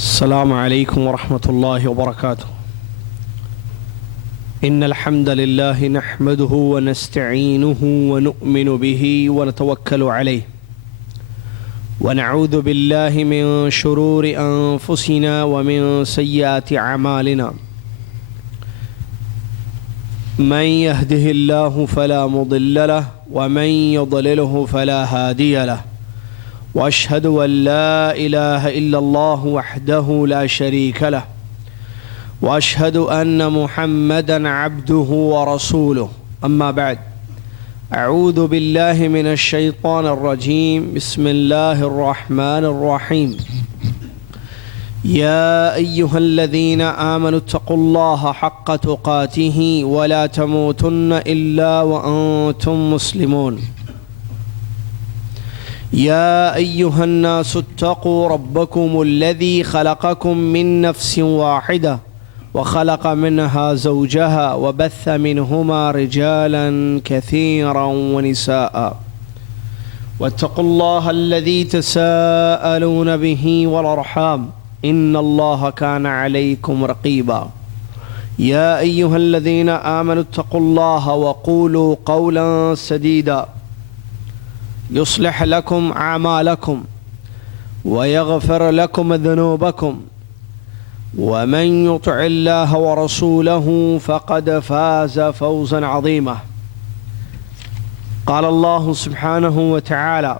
السلام عليكم ورحمة الله وبركاته. إن الحمد لله نحمده ونستعينه ونؤمن به ونتوكل عليه ونعوذ بالله من شرور أنفسنا ومن سيئات أعمالنا. من يهده الله فلا مضل له ومن يضلله فلا هادي له، وأشهد أن لا إله إلا الله وحده لا شريك له، وأشهد أن محمدًا عبده ورسوله. أما بعد، أعوذ بالله من الشيطان الرجيم. بسم الله الرحمن الرحيم. يا أيها الذين آمنوا اتقوا الله حق تقاته ولا تموتن إلا وأنتم مسلمون. يا أيها الناس اتقوا ربكم الذي خلقكم من نفس واحدة وخلق منها زوجها وبث منهما رجالا كثيرا ونساء، واتقوا الله الذي تساءلون به والأرحام إن الله كان عليكم رقيبا. يا أيها الذين آمنوا اتقوا الله وقولوا قولا سديدا يصلح لكم أعمالكم ويغفر لكم ذنوبكم، ومن يطع الله ورسوله فقد فاز فوزا عظيما. قال الله سبحانه وتعالى: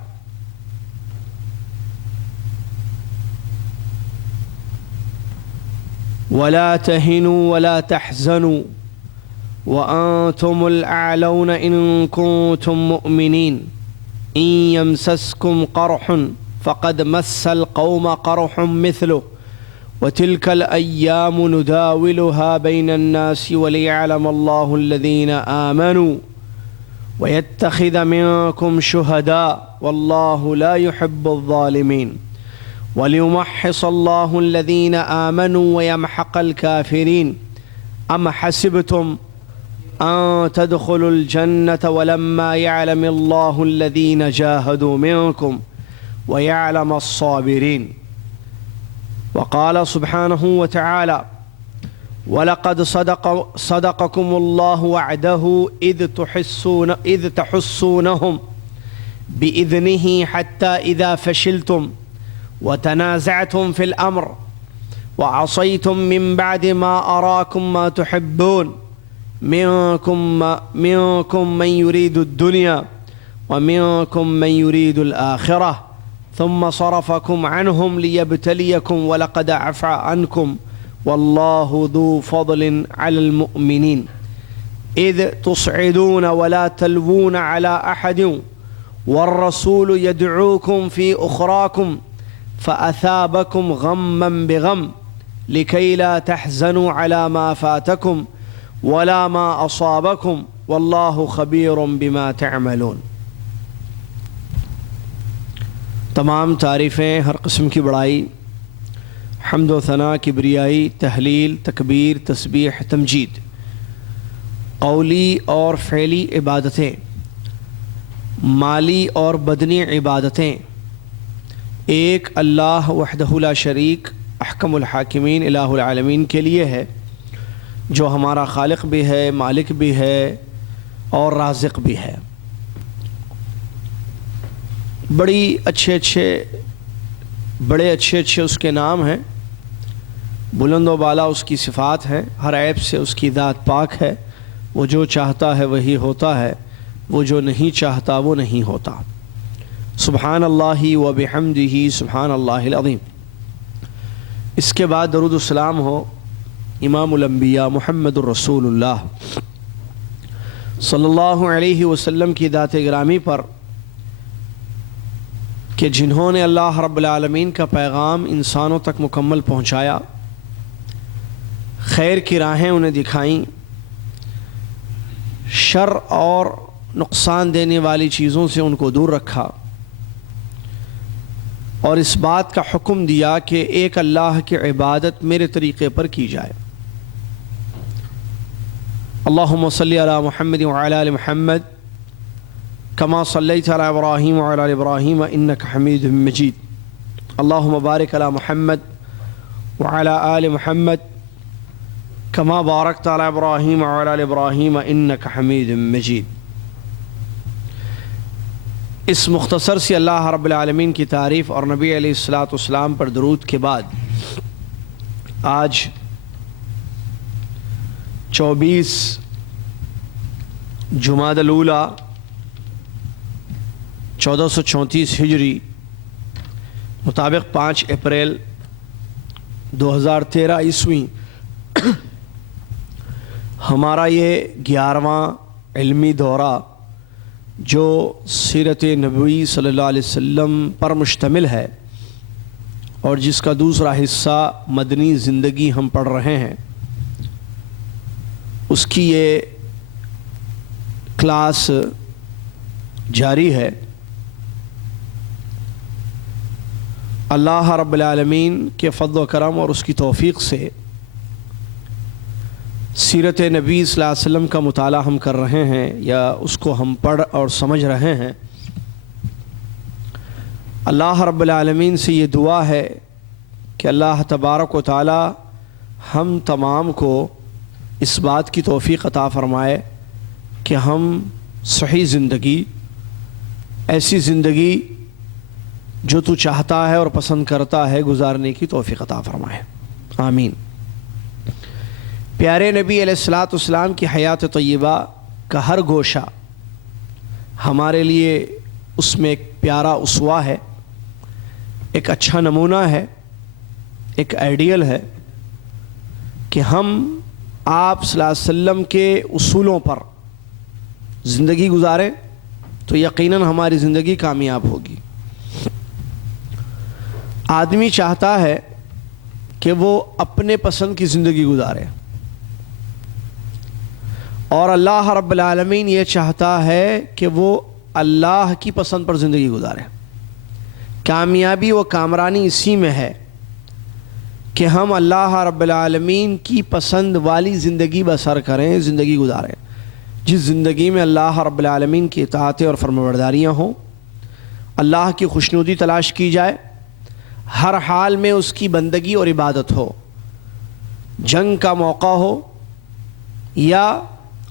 ولا تهنوا ولا تحزنوا وأنتم الأعلون إن كنتم مؤمنين إن يمسسكم قرح فقد مس القوم قرح مثله وتلك الأيام نداولها بين الناس وليعلم الله الذين آمنوا ويتخذ منكم شهداء والله لا يحب الظالمين وليمحص الله الذين آمنوا ويمحق الكافرين. أم حسبتم أن تدخلوا الجنة ولما يعلم الله الذين جاهدوا منكم ويعلم الصابرين. وقال سبحانه وتعالى: ولقد صدقكم الله وعده إذ تحسونهم بإذنه حتى إذا فشلتم وتنازعتم في الأمر وعصيتم من بعد ما أراكم ما تحبون منكم من يريد الدنيا ومنكم من يريد الآخرة ثم صرفكم عنهم ليبتليكم ولقد عفا عنكم والله ذو فضل على المؤمنين إذ تصعدون ولا تلوون على أحد والرسول يدعوكم في أخراكم فأثابكم غما بغم لكي لا تحزنوا على ما فاتكم ولا ما أصابكم والله خبير بما تعملون. تمام تعریفیں، ہر قسم کی بڑائی، حمد و ثنا، کبریائی، تحلیل، تکبیر، تسبیح، تمجید، قولی اور فعلی عبادتیں، مالی اور بدنی عبادتیں ایک اللہ وحدہ لا شریک احکم الحاکمین الہ العالمین کے لیے ہے، جو ہمارا خالق بھی ہے، مالک بھی ہے اور رازق بھی ہے۔ بڑے اچھے اس کے نام ہیں، بلند و بالا اس کی صفات ہیں، ہر عیب سے اس کی ذات پاک ہے۔ وہ جو چاہتا ہے وہی ہوتا ہے، وہ جو نہیں چاہتا وہ نہیں ہوتا۔ سبحان اللہ و بحمدہ سبحان اللہ العظیم۔ اس کے بعد درود السلام ہو امام الانبیاء محمد الرسول اللہ صلی اللہ علیہ وسلم کی ذات گرامی پر، کہ جنہوں نے اللہ رب العالمین کا پیغام انسانوں تک مکمل پہنچایا، خیر کی راہیں انہیں دکھائیں، شر اور نقصان دینے والی چیزوں سے ان کو دور رکھا، اور اس بات کا حکم دیا کہ ایک اللہ کی عبادت میرے طریقے پر کی جائے۔ اللہم صلی علی محمد وعلی آل محمد کما صلیت علی ابراہیم وعلی آل ابراہیم انک حمید مجید۔ اللہم بارک علی محمد وعلى آل محمد كما باركت على إبراهيم وعلى آل إبراهيم إنك حميد مجيد۔ اس مختصر سی اللہ رب العالمین کی تعریف اور نبی علیہ الصلاۃ والسلام پر درود کے بعد آج 24 جمادی الاولیٰ 1434 ہجری مطابق 5 اپریل 2013 عیسوی ہمارا یہ 11واں علمی دورہ جو سیرت نبوی صلی اللہ علیہ وسلم پر مشتمل ہے اور جس کا دوسرا حصہ مدنی زندگی ہم پڑھ رہے ہیں، اس کی یہ کلاس جاری ہے۔ اللہ رب العالمین کے فضل و کرم اور اس کی توفیق سے سیرت نبی صلی اللہ علیہ وسلم کا مطالعہ ہم کر رہے ہیں یا اس کو ہم پڑھ اور سمجھ رہے ہیں۔ اللہ رب العالمین سے یہ دعا ہے کہ اللہ تبارک و تعالی ہم تمام کو اس بات کی توفیق عطا فرمائے کہ ہم صحیح زندگی، ایسی زندگی جو تو چاہتا ہے اور پسند کرتا ہے، گزارنے کی توفیق عطا فرمائے، آمین۔ پیارے نبی علیہ الصلاۃ والسلام کی حیات طیبہ کا ہر گوشہ ہمارے لیے اس میں ایک پیارا اسوہ ہے، ایک اچھا نمونہ ہے، ایک آئیڈیل ہے کہ ہم آپ صلی اللہ علیہ وسلم کے اصولوں پر زندگی گزاریں تو یقیناً ہماری زندگی کامیاب ہوگی۔ آدمی چاہتا ہے کہ وہ اپنے پسند کی زندگی گزارے اور اللہ رب العالمین یہ چاہتا ہے کہ وہ اللہ کی پسند پر زندگی گزارے۔ کامیابی و کامرانی اسی میں ہے کہ ہم اللہ رب العالمین کی پسند والی زندگی بسر کریں، زندگی گزاریں، جس زندگی میں اللہ رب العالمین کی اطاعتیں اور فرمانبرداریاں ہوں، اللہ کی خوشنودی تلاش کی جائے، ہر حال میں اس کی بندگی اور عبادت ہو، جنگ کا موقع ہو یا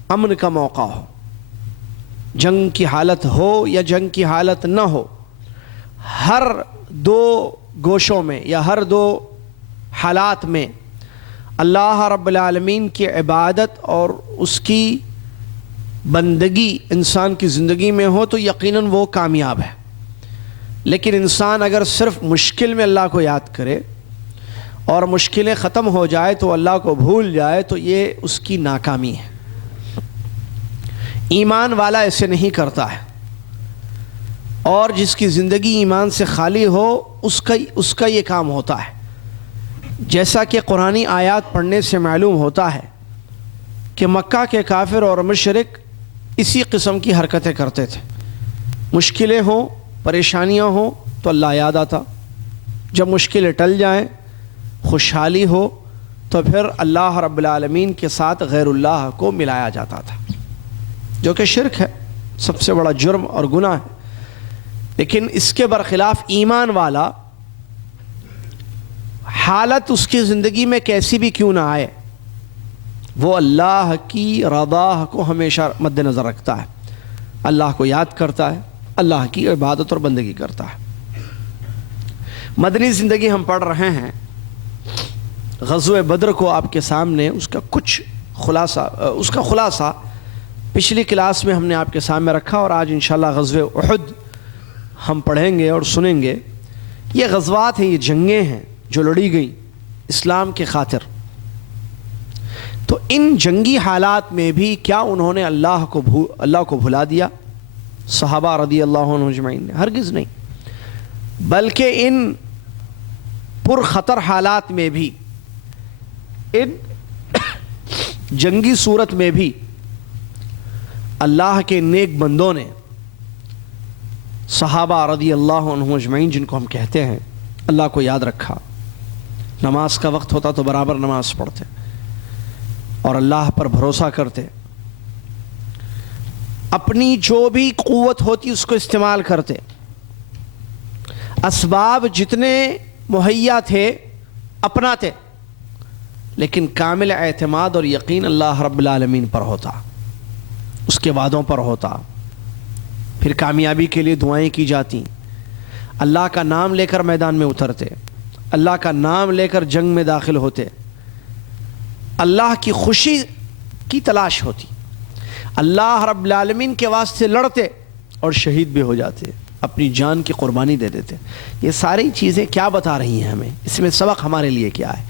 امن کا موقع ہو، جنگ کی حالت ہو یا جنگ کی حالت نہ ہو، ہر دو گوشوں میں یا ہر دو حالات میں اللہ رب العالمین کی عبادت اور اس کی بندگی انسان کی زندگی میں ہو تو یقیناً وہ کامیاب ہے۔ لیکن انسان اگر صرف مشکل میں اللہ کو یاد کرے اور مشکلیں ختم ہو جائے تو اللہ کو بھول جائے تو یہ اس کی ناکامی ہے۔ ایمان والا ایسے نہیں کرتا ہے، اور جس کی زندگی ایمان سے خالی ہو اس کا یہ کام ہوتا ہے۔ جیسا کہ قرآنی آیات پڑھنے سے معلوم ہوتا ہے کہ مکہ کے کافر اور مشرک اسی قسم کی حرکتیں کرتے تھے، مشکلیں ہوں، پریشانیاں ہوں تو اللہ یاد آتا، جب مشکلیں ٹل جائیں، خوشحالی ہو تو پھر اللہ رب العالمین کے ساتھ غیر اللہ کو ملایا جاتا تھا، جو کہ شرک ہے، سب سے بڑا جرم اور گناہ ہے۔ لیکن اس کے برخلاف ایمان والا حالت اس کی زندگی میں کیسی بھی کیوں نہ آئے، وہ اللہ کی رضا کو ہمیشہ مد نظر رکھتا ہے، اللہ کو یاد کرتا ہے، اللہ کی عبادت اور بندگی کرتا ہے۔ مدنی زندگی ہم پڑھ رہے ہیں، غزوہ بدر کو آپ کے سامنے اس کا خلاصہ پچھلی کلاس میں ہم نے آپ کے سامنے رکھا، اور آج انشاءاللہ غزوہ احد ہم پڑھیں گے اور سنیں گے۔ یہ غزوات ہیں، یہ جنگیں ہیں جو لڑی گئیں اسلام کے خاطر۔ تو ان جنگی حالات میں بھی کیا انہوں نے اللہ کو بھلا دیا؟ صحابہ رضی اللہ عنہم اجمعین نے ہرگز نہیں، بلکہ ان پرخطر حالات میں بھی، ان جنگی صورت میں بھی اللہ کے نیک بندوں نے، صحابہ رضی اللہ عنہم اجمعین جن کو ہم کہتے ہیں، اللہ کو یاد رکھا، نماز کا وقت ہوتا تو برابر نماز پڑھتے اور اللہ پر بھروسہ کرتے، اپنی جو بھی قوت ہوتی اس کو استعمال کرتے، اسباب جتنے مہیا تھے اپناتے، لیکن کامل اعتماد اور یقین اللہ رب العالمین پر ہوتا، اس کے وعدوں پر ہوتا، پھر کامیابی کے لیے دعائیں کی جاتی، اللہ کا نام لے کر میدان میں اترتے، اللہ کا نام لے کر جنگ میں داخل ہوتے، اللہ کی خوشی کی تلاش ہوتی، اللہ رب العالمین کے واسطے لڑتے اور شہید بھی ہو جاتے، اپنی جان کی قربانی دے دیتے۔ یہ ساری چیزیں کیا بتا رہی ہیں ہمیں؟ اس میں سبق ہمارے لیے کیا ہے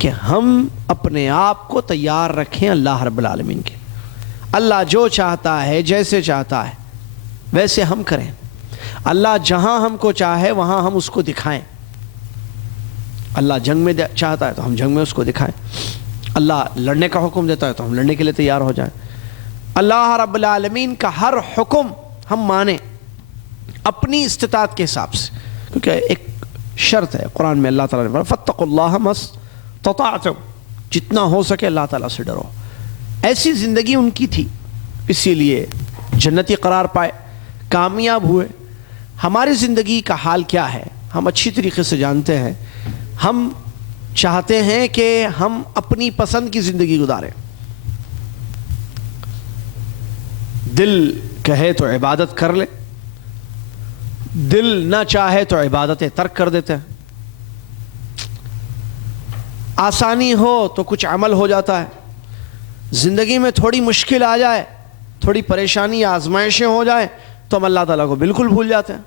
کہ ہم اپنے آپ کو تیار رکھیں اللہ رب العالمین کے۔ اللہ جو چاہتا ہے، جیسے چاہتا ہے ویسے ہم کریں۔ اللہ جہاں ہم کو چاہے وہاں ہم اس کو دکھائیں۔ اللہ جنگ میں چاہتا ہے تو ہم جنگ میں اس کو دکھائیں، اللہ لڑنے کا حکم دیتا ہے تو ہم لڑنے کے لیے تیار ہو جائیں۔ اللہ رب العالمین کا ہر حکم ہم مانیں اپنی استطاعت کے حساب سے، کیونکہ ایک شرط ہے قرآن میں، اللہ تعالیٰ نے فرمایا فاتقوا اللہ ما استطعتم، جتنا ہو سکے اللہ تعالیٰ سے ڈرو۔ ایسی زندگی ان کی تھی، اسی لیے جنتی قرار پائے، کامیاب ہوئے۔ ہماری زندگی کا حال کیا ہے ہم اچھی طریقے سے جانتے ہیں۔ ہم چاہتے ہیں کہ ہم اپنی پسند کی زندگی گزاریں، دل کہے تو عبادت کر لے، دل نہ چاہے تو عبادتیں ترک کر دیتے ہیں، آسانی ہو تو کچھ عمل ہو جاتا ہے، زندگی میں تھوڑی مشکل آ جائے، تھوڑی پریشانی آزمائشیں ہو جائیں تو ہم اللہ تعالیٰ کو بالکل بھول جاتے ہیں۔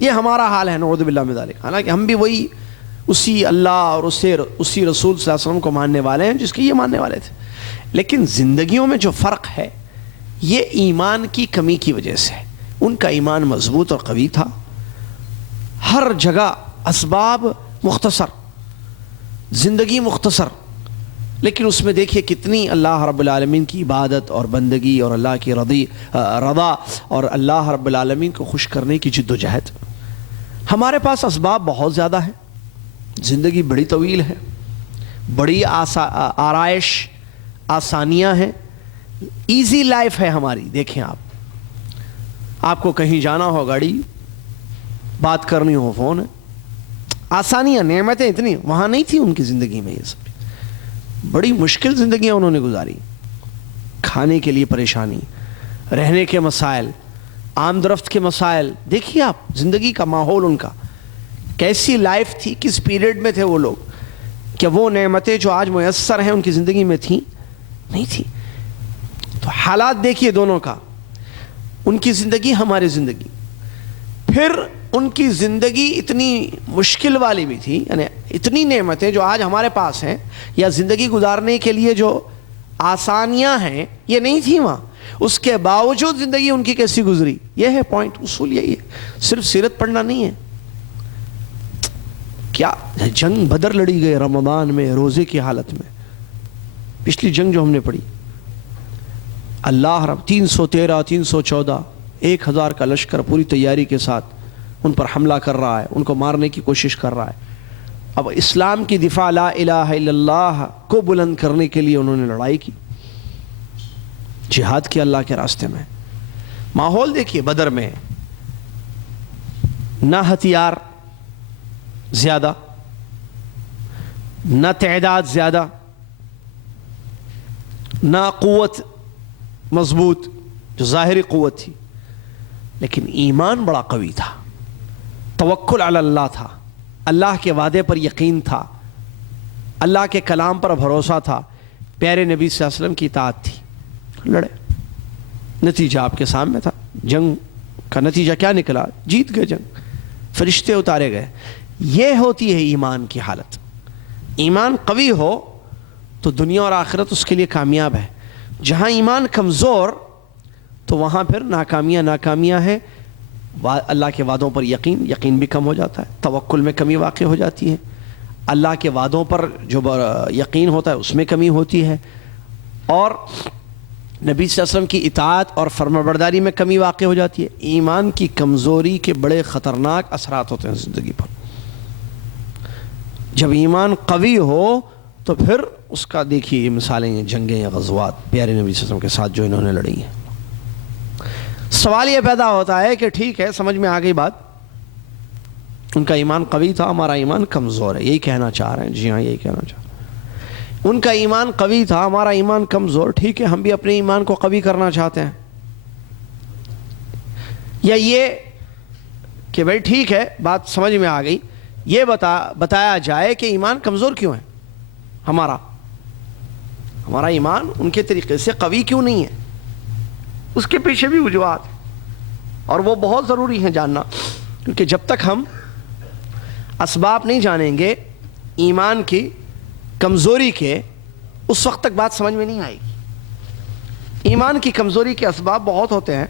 یہ ہمارا حال ہے نعوذ باللہ من ذالک۔ حالانکہ ہم بھی وہی اسی اللہ اور اسی رسول صلی اللہ علیہ وسلم کو ماننے والے ہیں جس کے یہ ماننے والے تھے، لیکن زندگیوں میں جو فرق ہے یہ ایمان کی کمی کی وجہ سے ہے۔ ان کا ایمان مضبوط اور قوی تھا، ہر جگہ اسباب مختصر، زندگی مختصر، لیکن اس میں دیکھیے کتنی اللہ رب العالمین کی عبادت اور بندگی اور اللہ کی رضا اور اللہ رب العالمین کو خوش کرنے کی جد و جہد۔ ہمارے پاس اسباب بہت زیادہ ہیں، زندگی بڑی طویل ہے، بڑی آرائش آسانیاں ہیں، ایزی لائف ہے ہماری۔ دیکھیں آپ کو کہیں جانا ہو گاڑی، بات کرنی ہو فون ہے، آسانیاں، نعمتیں اتنی وہاں نہیں تھی ان کی زندگی میں۔ یہ سب بڑی مشکل زندگیاں انہوں نے گزاری، کھانے کے لیے پریشانی، رہنے کے مسائل، آمد رفت کے مسائل۔ دیکھیے آپ زندگی کا ماحول ان کا کیسی لائف تھی، کس پیریڈ میں تھے وہ لوگ، کہ وہ نعمتیں جو آج میسر ہیں ان کی زندگی میں تھیں نہیں تھی۔ تو حالات دیکھیے دونوں کا، ان کی زندگی ہماری زندگی۔ پھر ان کی زندگی اتنی مشکل والی بھی تھی، یعنی اتنی نعمتیں جو آج ہمارے پاس ہیں یا زندگی گزارنے کے لیے جو آسانیاں ہیں یہ نہیں تھیں وہاں، اس کے باوجود زندگی ان کی کیسی گزری۔ یہ ہے پوائنٹ، اصول یہی ہے، صرف سیرت پڑھنا نہیں ہے۔ کیا جنگ بدر لڑی گئی رمضان میں روزے کی حالت میں، پچھلی جنگ جو ہم نے پڑھی، اللہ رب 313 314 1000 کا لشکر پوری تیاری کے ساتھ ان پر حملہ کر رہا ہے، ان کو مارنے کی کوشش کر رہا ہے۔ اب اسلام کی دفاع لا الہ الا اللہ کو بلند کرنے کے لیے انہوں نے لڑائی کی، جہاد کیا اللہ کے راستے میں۔ ماحول دیکھیے بدر میں، نہ ہتھیار زیادہ، نہ تعداد زیادہ، نہ قوت مضبوط جو ظاہری قوت تھی، لیکن ایمان بڑا قوی تھا، توکل علی اللہ تھا، اللہ کے وعدے پر یقین تھا، اللہ کے کلام پر بھروسہ تھا، پیارے نبی صلی اللہ علیہ وسلم کی اطاعت تھی۔ لڑے، نتیجہ آپ کے سامنے تھا، جنگ کا نتیجہ کیا نکلا؟ جیت گئے جنگ، فرشتے اتارے گئے۔ یہ ہوتی ہے ایمان کی حالت۔ ایمان قوی ہو تو دنیا اور آخرت اس کے لیے کامیاب ہے۔ جہاں ایمان کمزور تو وہاں پھر ناکامیاں ہیں، اللہ کے وعدوں پر یقین بھی کم ہو جاتا ہے، توکل میں کمی واقع ہو جاتی ہے، اللہ کے وعدوں پر جو یقین ہوتا ہے اس میں کمی ہوتی ہے، اور نبی صلی اللہ علیہ وسلم کی اطاعت اور فرمانبرداری میں کمی واقع ہو جاتی ہے۔ ایمان کی کمزوری کے بڑے خطرناک اثرات ہوتے ہیں زندگی پر۔ جب ایمان قوی ہو تو پھر اس کا دیکھیے یہ مثالیں ہیں، جنگیں یا غزوات پیارے نبی صلی اللہ علیہ وسلم کے ساتھ جو انہوں نے لڑی ہیں۔ سوال یہ پیدا ہوتا ہے کہ ٹھیک ہے، سمجھ میں آ گئی بات، ان کا ایمان قوی تھا، ہمارا ایمان کمزور ہے، یہی کہنا چاہ رہے ہیں. جی ہاں، یہی کہنا چاہ رہے ہیں. ان کا ایمان قوی تھا، ہمارا ایمان کمزور. ٹھیک ہے، ہم بھی اپنے ایمان کو قوی کرنا چاہتے ہیں. یا یہ کہ بھائی ٹھیک ہے، بات سمجھ میں آ گئی، یہ بتایا جائے کہ ایمان کمزور کیوں ہے ہمارا ایمان ان کے طریقے سے قوی کیوں نہیں ہے. اس کے پیچھے بھی وجوہات ہیں اور وہ بہت ضروری ہیں جاننا، کیونکہ جب تک ہم اسباب نہیں جانیں گے ایمان کی کمزوری کے، اس وقت تک بات سمجھ میں نہیں آئے گی. ایمان کی کمزوری کے اسباب بہت ہوتے ہیں.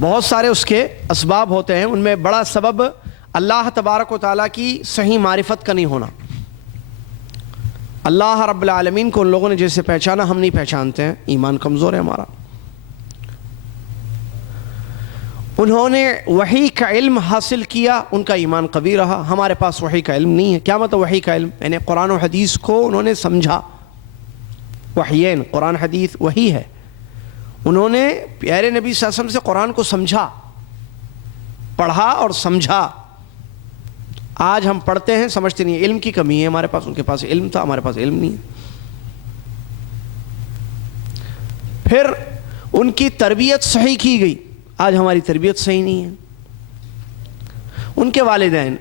بہت سارے اس کے اسباب ہوتے ہیں. ان میں بڑا سبب اللہ تبارک و تعالیٰ کی صحیح معرفت کا نہیں ہونا. اللہ رب العالمین کو ان لوگوں نے جیسے پہچانا ہم نہیں پہچانتے ہیں، ایمان کمزور ہے ہمارا. انہوں نے وحی کا علم حاصل کیا، ان کا ایمان قوی رہا. ہمارے پاس وحی کا علم نہیں ہے. کیا مطلب وحی کا علم؟ یعنی قرآن و حدیث کو انہوں نے سمجھا. وحیین، قرآن حدیث وحی ہے. انہوں نے پیارے نبی صلی اللہ علیہ وسلم سے قرآن کو سمجھا، پڑھا اور سمجھا. آج ہم پڑھتے ہیں سمجھتے نہیں. علم کی کمی ہے ہمارے پاس. ان کے پاس علم تھا، ہمارے پاس علم نہیں ہے. پھر ان کی تربیت صحیح کی گئی، آج ہماری تربیت صحیح نہیں ہے. ان کے والدین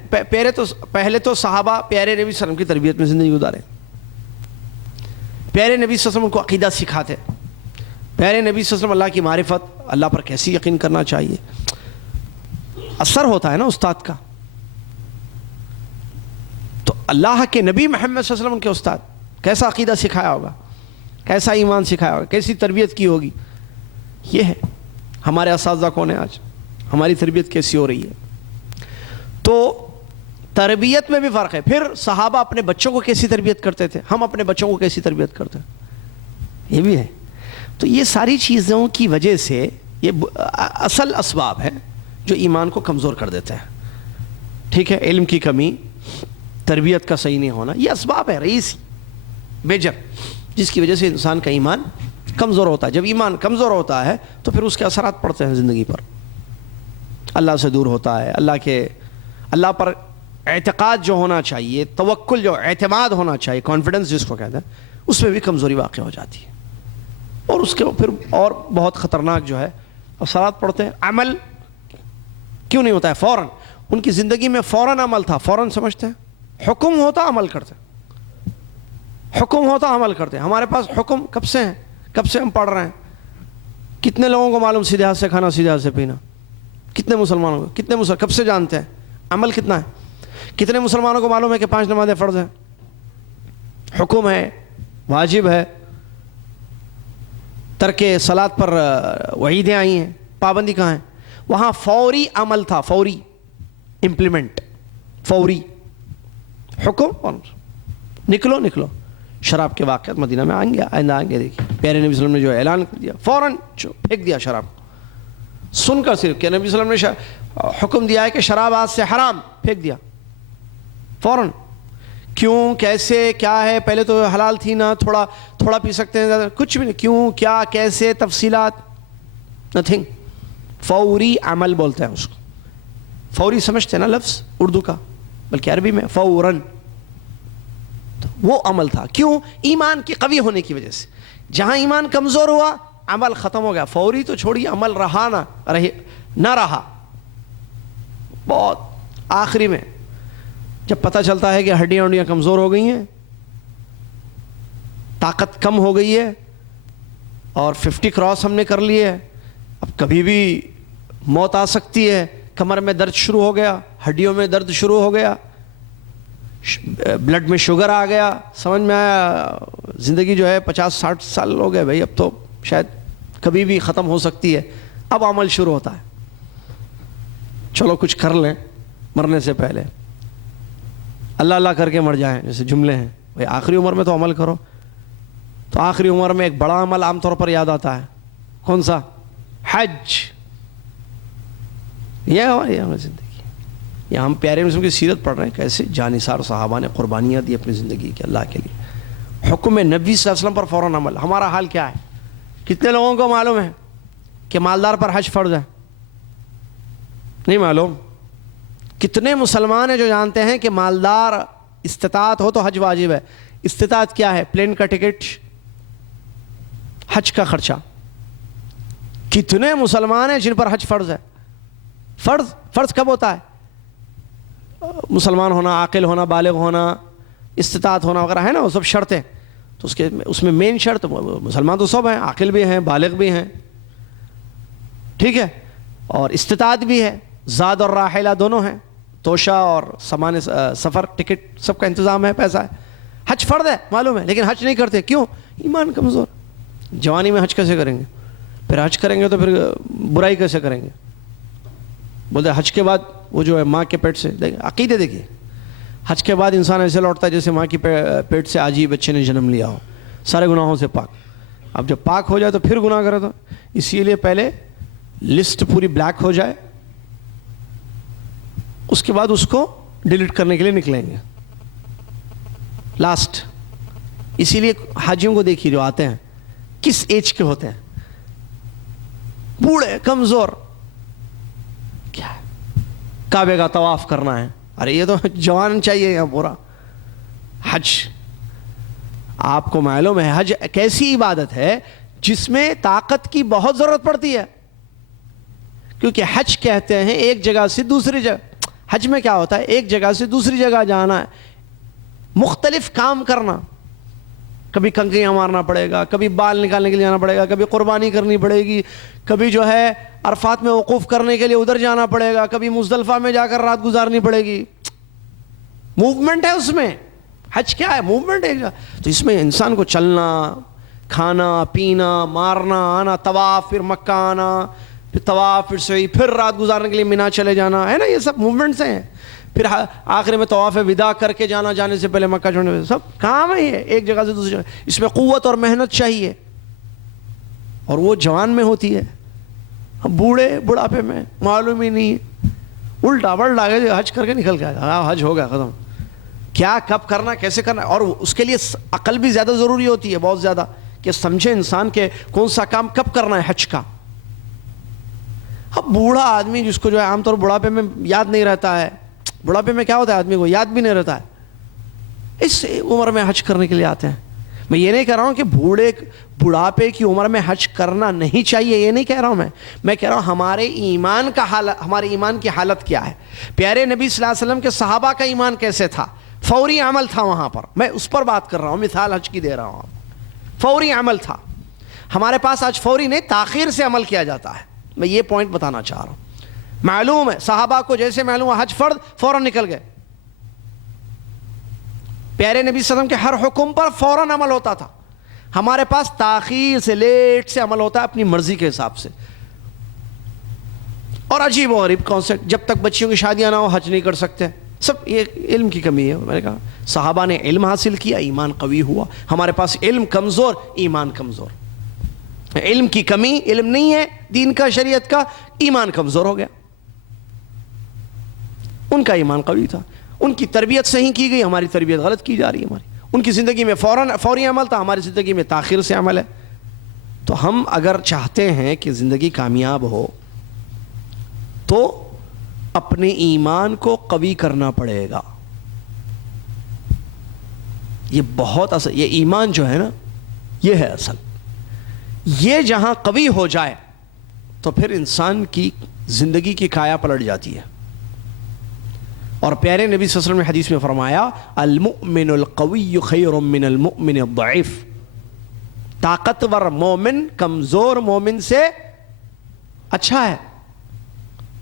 پہلے تو صحابہ پیارے نبی صلی اللہ علیہ وسلم کی تربیت میں زندگی گزارے. پیارے نبی صلی اللہ علیہ وسلم کو عقیدہ سکھاتے. پیارے نبی صلی اللہ علیہ وسلم اللہ کی معرفت، اللہ پر کیسی یقین کرنا چاہیے. اثر ہوتا ہے نا استاد کا. تو اللہ کے نبی محمد صلی اللہ علیہ وسلم کے استاد کیسا عقیدہ سکھایا ہوگا، کیسا ایمان سکھایا ہوگا، کیسی تربیت کی ہوگی. یہ ہے ہمارے اساتذہ کون ہیں آج، ہماری تربیت کیسی ہو رہی ہے. تو تربیت میں بھی فرق ہے. پھر صحابہ اپنے بچوں کو کیسی تربیت کرتے تھے، ہم اپنے بچوں کو کیسی تربیت کرتے ہیں، یہ بھی ہے. تو یہ ساری چیزوں کی وجہ سے یہ اصل اسباب ہیں جو ایمان کو کمزور کر دیتے ہیں. ٹھیک ہے، علم کی کمی، تربیت کا صحیح نہیں ہونا، یہ اسباب ہے رئیسی میجر، جس کی وجہ سے انسان کا ایمان کمزور ہوتا ہے. جب ایمان کمزور ہوتا ہے تو پھر اس کے اثرات پڑتے ہیں زندگی پر. اللہ سے دور ہوتا ہے، اللہ پر اعتقاد جو ہونا چاہیے، توکل جو اعتماد ہونا چاہیے، کانفیڈنس جس کو کہتے ہیں، اس میں بھی کمزوری واقع ہو جاتی ہے. اور اس کے پھر اور بہت خطرناک جو ہے اثرات پڑتے ہیں. عمل کیوں نہیں ہوتا ہے فوراً؟ ان کی زندگی میں فوراً عمل تھا، فوراً سمجھتے ہیں. حکم ہوتا عمل کرتے، حکم ہوتا عمل کرتے. ہمارے پاس حکم کب سے ہیں، کب سے ہم پڑھ رہے ہیں. کتنے لوگوں کو معلوم سیدھے ہاتھ سے کھانا، سیدھے ہاتھ سے پینا؟ کتنے مسلمانوں کو، کتنے کب سے جانتے ہیں؟ عمل کتنا ہے؟ کتنے مسلمانوں کو معلوم ہے کہ 5 نمازیں فرض ہیں، حکم ہے، واجب ہے. ترک صلاۃ پر وعیدیں آئی ہیں، پابندی کہاں ہے؟ وہاں فوری عمل تھا، فوری امپلیمنٹ، فوری حکم. نکلو. شراب کے واقعات مدینہ میں آئیں گے، آئندہ آئیں گے. دیکھیے پیارے نبی صلی اللہ علیہ وسلم نے جو اعلان کر دیا، فوراً پھینک دیا شراب. سن کر صرف کہ نبی صلی اللہ علیہ وسلم نے حکم دیا ہے کہ شراب آج سے حرام، پھینک دیا فوراً. کیوں، کیسے، کیا ہے؟ پہلے تو حلال تھی نا، تھوڑا پی سکتے ہیں، کچھ بھی نہیں. کیوں، کیا، کیسے، تفصیلات، نتھنگ. فوری عمل بولتے ہیں اس کو. فوری سمجھتے ہیں نا لفظ اردو کا، بلکہ عربی میں فوراً. وہ عمل تھا. کیوں؟ ایمان کی قوی ہونے کی وجہ سے. جہاں ایمان کمزور ہوا عمل ختم ہو گیا. فوری تو چھوڑیے، عمل رہا نہ رہا. بہت آخری میں جب پتہ چلتا ہے کہ ہڈیاں کمزور ہو گئی ہیں، طاقت کم ہو گئی ہے، اور 50 کراس ہم نے کر لی ہے، اب کبھی بھی موت آ سکتی ہے. کمر میں درد شروع ہو گیا، ہڈیوں میں درد شروع ہو گیا، بلڈ میں شوگر آ گیا، سمجھ میں آیا زندگی جو ہے 50-60 سال ہو گئے بھائی، اب تو شاید کبھی بھی ختم ہو سکتی ہے. اب عمل شروع ہوتا ہے. چلو کچھ کر لیں مرنے سے پہلے، اللہ کر کے مر جائیں، جیسے جملے ہیں. بھائی آخری عمر میں تو عمل کرو. تو آخری عمر میں ایک بڑا عمل عام طور پر یاد آتا ہے. کون سا؟ حج. یہ ہماری زندگی. یہاں ہم پیارے مسلم کی سیرت پڑھ رہے ہیں، کیسے جانثار صحابہ نے قربانیاں دی اپنی زندگی کے اللہ کے لیے. حکم نبی صلی اللہ علیہ وسلم پر فوراً عمل. ہمارا حال کیا ہے؟ کتنے لوگوں کو معلوم ہے کہ مالدار پر حج فرض ہے؟ نہیں معلوم. کتنے مسلمان ہیں جو جانتے ہیں کہ مالدار استطاعت ہو تو حج واجب ہے؟ استطاعت کیا ہے؟ پلین کا ٹکٹ، حج کا خرچہ. کتنے مسلمان ہیں جن پر حج فرض ہے؟ فرض کب ہوتا ہے؟ مسلمان ہونا، عاقل ہونا، بالغ ہونا، استطاعت ہونا وغیرہ ہے نا، وہ سب شرطیں. تو اس میں مین شرط مسلمان تو سب ہیں، عاقل بھی ہیں، بالغ بھی ہیں، ٹھیک ہے، اور استطاعت بھی ہے. زاد اور راحلہ دونوں ہیں، توشہ اور سامان سفر ٹکٹ سب کا انتظام ہے، پیسہ ہے. حج فرض ہے معلوم ہے، لیکن حج نہیں کرتے. کیوں؟ ایمان کمزور. جوانی میں حج کیسے کریں گے؟ پھر حج کریں گے تو پھر برائی کیسے کریں گے؟ بولتے حج کے بعد وہ جو ہے ماں کے پیٹ سے، عقیدے دیکھیے، حج کے بعد انسان ایسے لوٹتا ہے جیسے ماں کی پیٹ سے آج ہی بچے نے جنم لیا ہو، سارے گناہوں سے پاک. اب جب پاک ہو جائے تو پھر گناہ کرے. تو اسی لیے پہلے لسٹ پوری بلیک ہو جائے، اس کے بعد اس کو ڈیلیٹ کرنے کے لیے نکلیں گے لاسٹ. اسی لیے حاجیوں کو دیکھیے جو آتے ہیں کس ایج کے ہوتے ہیں، بوڑھے کمزور. کیا ہے؟ کعبے کا طواف کرنا ہے. ارے یہ تو جوان چاہیے یہاں پورا. حج آپ کو معلوم ہے حج کیسی عبادت ہے جس میں طاقت کی بہت ضرورت پڑتی ہے، کیونکہ حج کہتے ہیں ایک جگہ سے دوسری جگہ. حج میں کیا ہوتا ہے؟ ایک جگہ سے دوسری جگہ جانا ہے، مختلف کام کرنا. کبھی کنکریاں مارنا پڑے گا، کبھی بال نکالنے کے لیے جانا پڑے گا، کبھی قربانی کرنی پڑے گی، کبھی جو ہے عرفات میں وقوف کرنے کے لیے ادھر جانا پڑے گا، کبھی مزدلفہ میں جا کر رات گزارنی پڑے گی. موومنٹ ہے اس میں. حج کیا ہے؟ موومنٹ ہے. تو اس میں انسان کو چلنا، کھانا پینا، مارنا، آنا، طواف، پھر مکہ آنا، پھر طواف، پھر سعی، پھر رات گزارنے کے لیے مینا چلے جانا ہے نا. یہ سب موومنٹس ہیں. پھر آخر میں طواف وداع کر کے جانا، جانے سے پہلے مکہ چھوڑنے، سب کام ہے یہ ایک جگہ سے دوسری جگہ. اس میں قوت اور محنت چاہیے، اور وہ جوان میں ہوتی ہے. بڑھاپے میں معلوم ہی نہیں ہے، الٹا پلٹا کے حج کر کے نکل گیا، حج ہو گیا ختم. کیا کب کرنا، کیسے کرنا، اور اس کے لیے عقل بھی زیادہ ضروری ہوتی ہے، بہت زیادہ، کہ سمجھے انسان کہ کون سا کام کب کرنا ہے حج کا. اب بوڑھا آدمی جس کو جو ہے عام طور بڑھاپے میں یاد نہیں رہتا ہے، بڑھاپے میں کیا ہوتا ہے آدمی کو یاد بھی نہیں رہتا ہے، اس عمر میں حج کرنے کے لیے آتے ہیں. میں یہ نہیں کہہ رہا ہوں کہ بڑھاپے کی عمر میں حج کرنا نہیں چاہیے، یہ نہیں کہہ رہا ہوں. میں کہہ رہا ہوں ہمارے ایمان کی حالت کیا ہے. پیارے نبی صلی اللہ علیہ وسلم کے صحابہ کا ایمان کیسے تھا؟ فوری عمل تھا وہاں پر. میں اس پر بات کر رہا ہوں، مثال حج کی دے رہا ہوں. فوری عمل تھا. ہمارے پاس آج فوری نہیں، تاخیر سے عمل کیا جاتا ہے. میں یہ پوائنٹ بتانا چاہ رہا ہوں. معلوم ہے صحابہ کو جیسے معلوم ہے حج فرض، فوراً نکل گئے. پیارے نبی صلی اللہ علیہ وسلم کے ہر حکم پر فوراً عمل ہوتا تھا. ہمارے پاس تاخیر سے، لیٹ سے عمل ہوتا ہے اپنی مرضی کے حساب سے. اور عجیب و غریب کانسیپٹ، جب تک بچیوں کی شادیاں نہ ہو حج نہیں کر سکتے. سب یہ علم کی کمی ہے. میں نے کہا صحابہ نے علم حاصل کیا، ایمان قوی ہوا. ہمارے پاس علم کمزور، ایمان کمزور. علم کی کمی، علم نہیں ہے دین کا، شریعت کا، ایمان کمزور ہو گیا. ان کا ایمان قوی تھا، ان کی تربیت صحیح کی گئی، ہماری تربیت غلط کی جا رہی ہے. ہماری ان کی زندگی میں فوری عمل تھا، ہماری زندگی میں تاخیر سے عمل ہے. تو ہم اگر چاہتے ہیں کہ زندگی کامیاب ہو تو اپنے ایمان کو قوی کرنا پڑے گا. یہ بہت اصل، یہ ایمان جو ہے نا یہ ہے اصل. یہ جہاں قوی ہو جائے تو پھر انسان کی زندگی کی کایا پلٹ جاتی ہے. اور پیارے نبی صلی اللہ علیہ وسلم نے حدیث میں فرمایا المؤمن القوی خیر من المؤمن الضعیف. طاقتور مومن کمزور مومن سے اچھا ہے.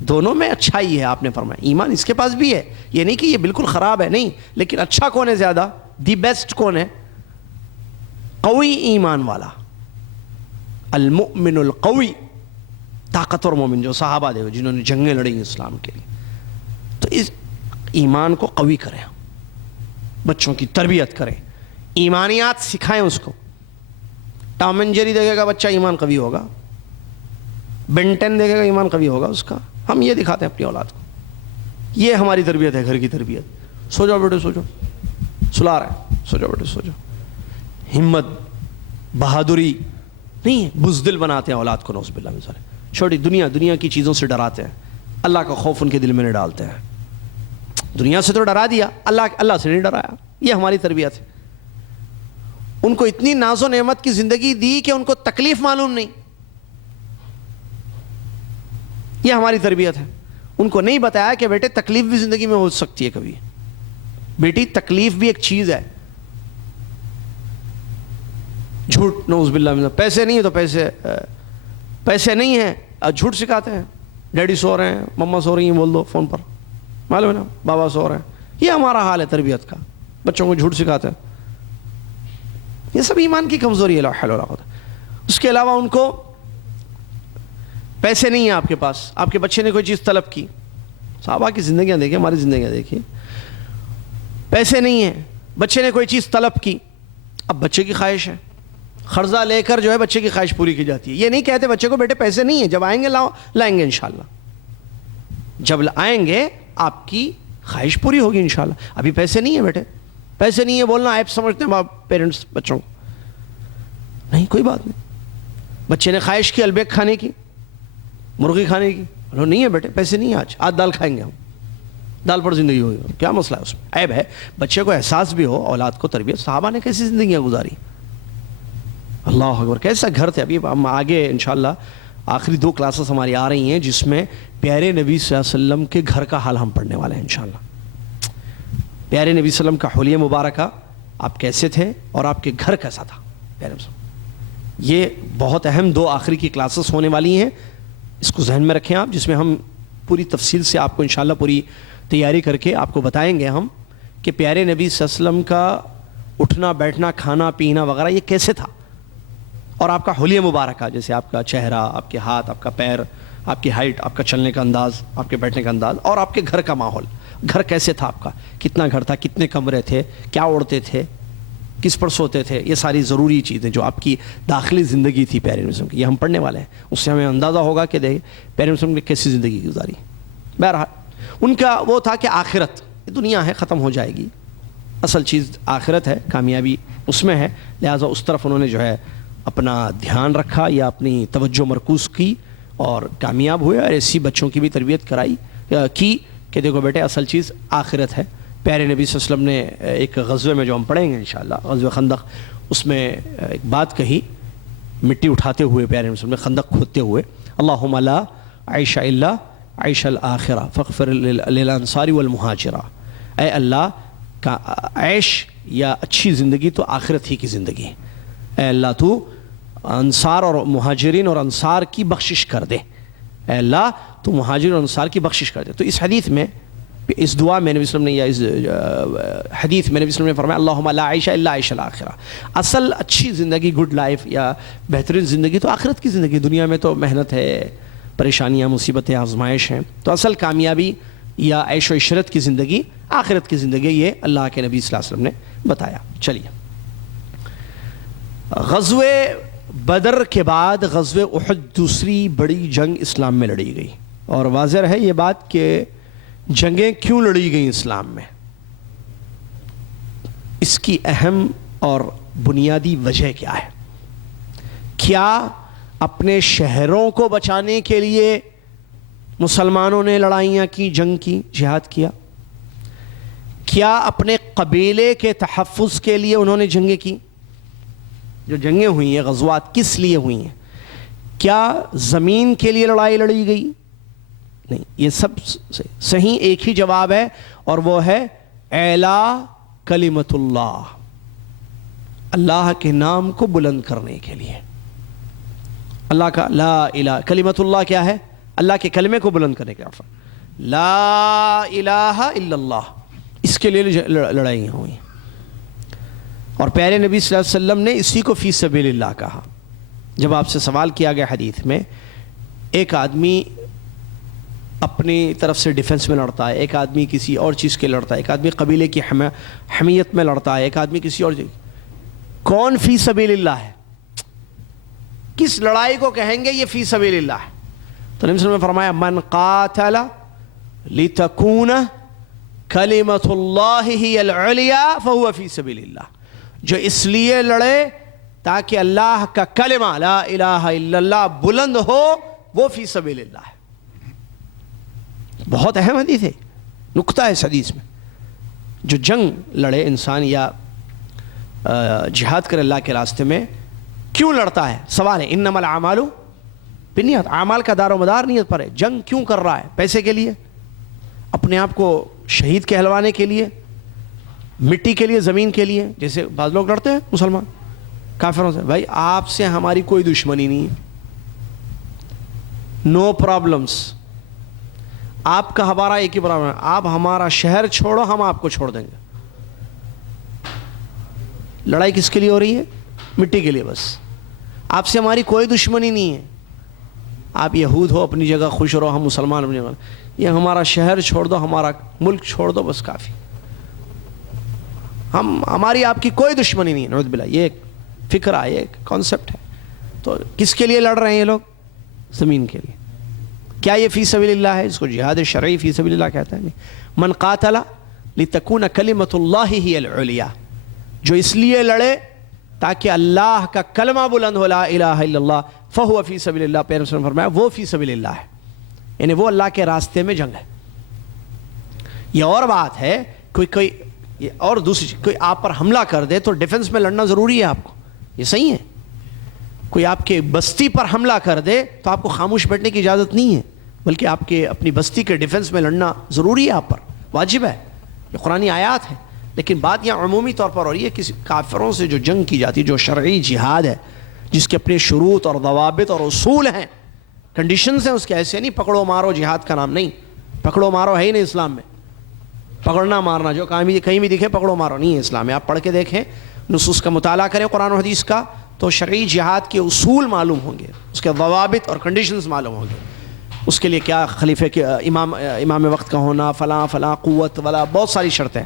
دونوں میں اچھا ہی ہے. آپ نے فرمایا ایمان اس کے پاس بھی ہے، یہ نہیں کہ یہ بالکل خراب ہے، نہیں، لیکن اچھا کون ہے زیادہ؟ دی بیسٹ کون ہے؟ قوی ایمان والا. المؤمن القوی، طاقتور مومن، جو صحابہ دیکھو جنہوں نے جنگیں لڑیں اسلام کے لیے. تو اس ایمان کو قوی کریں، بچوں کی تربیت کریں، ایمانیات سکھائیں اس کو. ٹام اینڈ جیری دیکھے گا بچہ ایمان قوی ہوگا، بن 10 دیکھے گا ایمان قوی ہوگا اس کا. ہم یہ دکھاتے ہیں اپنی اولاد کو. یہ ہماری تربیت ہے، گھر کی تربیت. سو جاؤ بیٹے سو جاؤ، سلا رہے ہیں، سو جاؤ بیٹے سو جاؤ. ہمت، بہادری، نہیں ہے، بزدل بناتے ہیں اولاد کو، نعوذ باللہ من ذالک، چھوٹی دنیا کی چیزوں سے ڈراتے ہیں، اللہ کا خوف ان کے دل میں نہیں ڈالتے ہیں. دنیا سے تو ڈرا دیا، اللہ سے نہیں ڈرایا. یہ ہماری تربیت ہے. ان کو اتنی ناز و نعمت کی زندگی دی کہ ان کو تکلیف معلوم نہیں. یہ ہماری تربیت ہے. ان کو نہیں بتایا کہ بیٹے تکلیف بھی زندگی میں ہو سکتی ہے کبھی، بیٹی تکلیف بھی ایک چیز ہے. جھوٹ، نعوذ باللہ من، پیسے نہیں ہیں تو پیسے نہیں ہیں، جھوٹ سکھاتے ہیں. ڈیڈی سو رہے ہیں، مما سو رہی ہیں، بول دو فون پر، معلوم ہے نا، بابا سو رہے ہیں. یہ ہمارا حال ہے تربیت کا، بچوں کو جھوٹ سکھاتے ہیں. یہ سب ایمان کی کمزوری ہے. لا حول ولا قوت. اس کے علاوہ ان کو پیسے نہیں ہیں آپ کے پاس، آپ کے بچے نے کوئی چیز طلب کی. صحابہ کی زندگیاں دیکھیں، ہماری زندگیاں دیکھیں. پیسے نہیں ہیں، بچے نے کوئی چیز طلب کی. اب بچے کی خواہش ہے، قرضہ لے کر جو ہے بچے کی خواہش پوری کی جاتی ہے. یہ نہیں کہتے بچے کو بیٹے پیسے نہیں ہیں، جب آئیں گے لائیں گے انشاءاللہ. جب آئیں گے آپ کی خواہش پوری ہوگی انشاءاللہ. ابھی پیسے نہیں ہیں بیٹے، پیسے نہیں ہے بولنا عیب سمجھتے ہیں پیرنٹس بچوں کو. نہیں، کوئی بات نہیں. بچے نے خواہش کی البیک کھانے کی، مرغی کھانے کی، نہیں ہے بیٹے پیسے نہیں ہیں، آج دال کھائیں گے ہم، دال پر زندگی ہوگی. کیا مسئلہ ہے اس میں؟ عیب ہے. بچے کو احساس بھی ہو، اولاد کو تربیت. صحابہ نے کیسی زندگیاں گزاری، اللہ اکبر، کیسا گھر تھے. ابھی ہم آگے انشاءاللہ آخری 2 کلاسز ہماری آ رہی ہیں جس میں پیارے نبی صلی اللہ علیہ وسلم کے گھر کا حال ہم پڑھنے والے ہیں انشاءاللہ. پیارے نبی صلی اللہ علیہ وسلم کا حلیہ مبارکہ، آپ کیسے تھے اور آپ کے گھر کیسا تھا پیارے نبی صلی اللہ علیہ وسلم. یہ بہت اہم 2 آخری کی کلاسز ہونے والی ہیں. اس کو ذہن میں رکھیں آپ، جس میں ہم پوری تفصیل سے آپ کو انشاءاللہ پوری تیاری کر کے آپ کو بتائیں گے ہم کہ پیارے نبی صلی اللہ علیہ وسلم کا اٹھنا بیٹھنا کھانا پینا وغیرہ یہ کیسے تھا. اور آپ کا حلیہ مبارکہ، جیسے آپ کا چہرہ، آپ کے ہاتھ، آپ کا پیر، آپ کی ہائٹ، آپ کا چلنے کا انداز، آپ کے بیٹھنے کا انداز، اور آپ کے گھر کا ماحول. گھر کیسے تھا آپ کا، کتنا گھر تھا، کتنے کمرے تھے، کیا اوڑھتے تھے، کس پر سوتے تھے. یہ ساری ضروری چیزیں جو آپ کی داخلی زندگی تھی پیارے نبی صلی اللہ علیہ وسلم کی، یہ ہم پڑھنے والے ہیں. اس سے ہمیں اندازہ ہوگا کہ دیکھ پیارے نبی صلی اللہ علیہ وسلم نے کیسی زندگی گزاری. بہرحال ان کا وہ تھا کہ آخرت، دنیا ہے ختم ہو جائے گی، اصل چیز آخرت ہے، کامیابی اس میں ہے. لہٰذا اس طرف انہوں نے جو ہے اپنا دھیان رکھا یا اپنی توجہ مرکوز کی اور کامیاب ہوئے. اور ایسی بچوں کی بھی تربیت کرائی کی کہ دیکھو بیٹے اصل چیز آخرت ہے. پیارے نبی صلی اللہ علیہ وسلم نے ایک غزوے میں جو ہم پڑھیں گے انشاءاللہ، غزوہ خندق، اس میں ایک بات کہی مٹی اٹھاتے ہوئے پیارے نبی صلی اللہ علیہ وسلم نے خندق کھودتے ہوئے، اللہم لا عیش الا عیش الآخرہ فاغفر للانصار والمہاجرہ. اے اللہ کا عیش یا اچھی زندگی تو آخرت ہی کی زندگی ہے. اے اللہ تو انصار اور مہاجرین اور انصار کی بخشش کر دے. اے اللہ تو مہاجرین اور انصار کی بخشش کر دے. تو اس حدیث میں، اس دعا میں نبی صلی اللہ علیہ وسلم نے، یا اس حدیث میں نبی صلی اللہ علیہ وسلم نے فرمایا اللہم لا عیش الا عیش الآخرہ. اصل اچھی زندگی، گڈ لائف یا بہترین زندگی تو آخرت کی زندگی. دنیا میں تو محنت ہے، پریشانیاں، مصیبتیں، آزمائش ہیں. تو اصل کامیابی یا عیش و عشرت کی زندگی آخرت کی زندگی، یہ اللہ کے نبی صلی اللہ علیہ وسلم نے بتایا. چلیے، غزوہ بدر کے بعد غزوہ احد دوسری بڑی جنگ اسلام میں لڑی گئی. اور واضح ہے یہ بات کہ جنگیں کیوں لڑی گئیں اسلام میں، اس کی اہم اور بنیادی وجہ کیا ہے. کیا اپنے شہروں کو بچانے کے لیے مسلمانوں نے لڑائیاں کی، جنگ کی، جہاد کیا؟ کیا اپنے قبیلے کے تحفظ کے لیے انہوں نے جنگیں کی؟ جو جنگیں ہوئی ہیں، غزوات کس لیے ہوئی ہیں؟ کیا زمین کے لیے لڑائی لڑی گئی؟ نہیں. یہ سب صحیح ایک ہی جواب ہے، اور وہ ہے اعلیٰ کلمت اللہ، اللہ کے نام کو بلند کرنے کے لیے. اللہ کا لا الہ، کلمت اللہ کیا ہے؟ اللہ کے کلمے کو بلند کرنے کے لیے. لا الہ الا اللہ، اس کے لیے لڑائیاں ہوئی. اور پیارے نبی صلی اللہ علیہ وسلم نے اسی کو فی سبیل اللہ کہا. جب آپ سے سوال کیا گیا حدیث میں، ایک آدمی اپنی طرف سے ڈیفنس میں لڑتا ہے، ایک آدمی کسی اور چیز کے لڑتا ہے، ایک آدمی قبیلے کی حمیت میں لڑتا ہے، ایک آدمی کسی اور چیز. کون فی سبیل اللہ ہے؟ کس لڑائی کو کہیں گے یہ فی سبیل اللہ ہے؟ تو نبی صلی اللہ علیہ وسلم نے فرمایا من قاتل لتکون کلمۃ اللہ ہی العلیٰ فہو فی سبیل اللہ. جو اس لیے لڑے تاکہ اللہ کا کلمہ لا الہ الا اللہ بلند ہو، وہ فی سبیل اللہ ہے۔ بہت اہم حدیث ہے، نکتہ ہے اس حدیث میں۔ جو جنگ لڑے انسان یا جہاد کرے اللہ کے راستے میں، کیوں لڑتا ہے؟ سوال ہے، انما الاعمال بالنیات، اعمال کا دار و مدار نیت پر ہے۔ جنگ کیوں کر رہا ہے؟ پیسے کے لیے، اپنے آپ کو شہید کہلوانے کے لیے، مٹی کے لیے، زمین کے لیے، جیسے بعض لوگ لڑتے ہیں مسلمان کافروں سے۔ بھائی آپ سے ہماری کوئی دشمنی نہیں ہے، نو پرابلمس، آپ کا ہمارا ایک ہی پرابلم ہے، آپ ہمارا شہر چھوڑو، ہم آپ کو چھوڑ دیں گے۔ لڑائی کس کے لیے ہو رہی ہے؟ مٹی کے لیے بس۔ آپ سے ہماری کوئی دشمنی نہیں ہے، آپ یہود ہو اپنی جگہ خوش رہو، ہم مسلمان اپنی جگہ، یہ ہمارا شہر چھوڑ دو، ہمارا ملک چھوڑ دو، بس کافی۔ ہماری آپ کی کوئی دشمنی نہیں ہے، نعوذ باللہ۔ یہ ایک فکر ہے، یہ ایک کانسیپٹ ہے۔ تو کس کے لیے لڑ رہے ہیں یہ لوگ؟ زمین کے لیے۔ کیا یہ فی سبیل اللہ ہے؟ اس کو جہاد شرعی فی سبیل اللہ کہتا ہے۔ من قاتل لتکون کلمۃ اللہ ہی العلیٰ، جو اس لیے لڑے تاکہ اللہ کا کلمہ بلند ہو، لا الہ الا اللہ، فہو فی سبیل اللہ، پیغمبر صلی اللہ علیہ وسلم نے فرمایا وہ فی سبیل اللہ ہے، یعنی وہ اللہ کے راستے میں جنگ ہے۔ یہ اور بات ہے، کوئی اور دوسری چیز، کوئی آپ پر حملہ کر دے تو ڈیفنس میں لڑنا ضروری ہے آپ کو، یہ صحیح ہے۔ کوئی آپ کے بستی پر حملہ کر دے تو آپ کو خاموش بیٹھنے کی اجازت نہیں ہے، بلکہ آپ کے اپنی بستی کے ڈیفنس میں لڑنا ضروری ہے، آپ پر واجب ہے، یہ قرآنی آیات ہے۔ لیکن بات یہاں عمومی طور پر ہو رہی ہے، کسی کافروں سے جو جنگ کی جاتی ہے، جو شرعی جہاد ہے، جس کے اپنے شروط اور ضوابط اور اصول ہیں، کنڈیشنز ہیں اس کے، ایسے نہیں پکڑو مارو جہاد کا نام نہیں، پکڑو مارو ہے ہی نہیں اسلام میں، پکڑنا مارنا جو کہیں بھی دکھے پکڑو مارو نہیں ہے اسلام میں۔ آپ پڑھ کے دیکھیں، نصوص کا مطالعہ کریں قرآن و حدیث کا، تو شرعی جہاد کے اصول معلوم ہوں گے، اس کے ضوابط اور کنڈیشنز معلوم ہوں گے، اس کے لیے کیا خلیفے کے امام وقت کا ہونا، فلاں فلاں قوت والا، بہت ساری شرطیں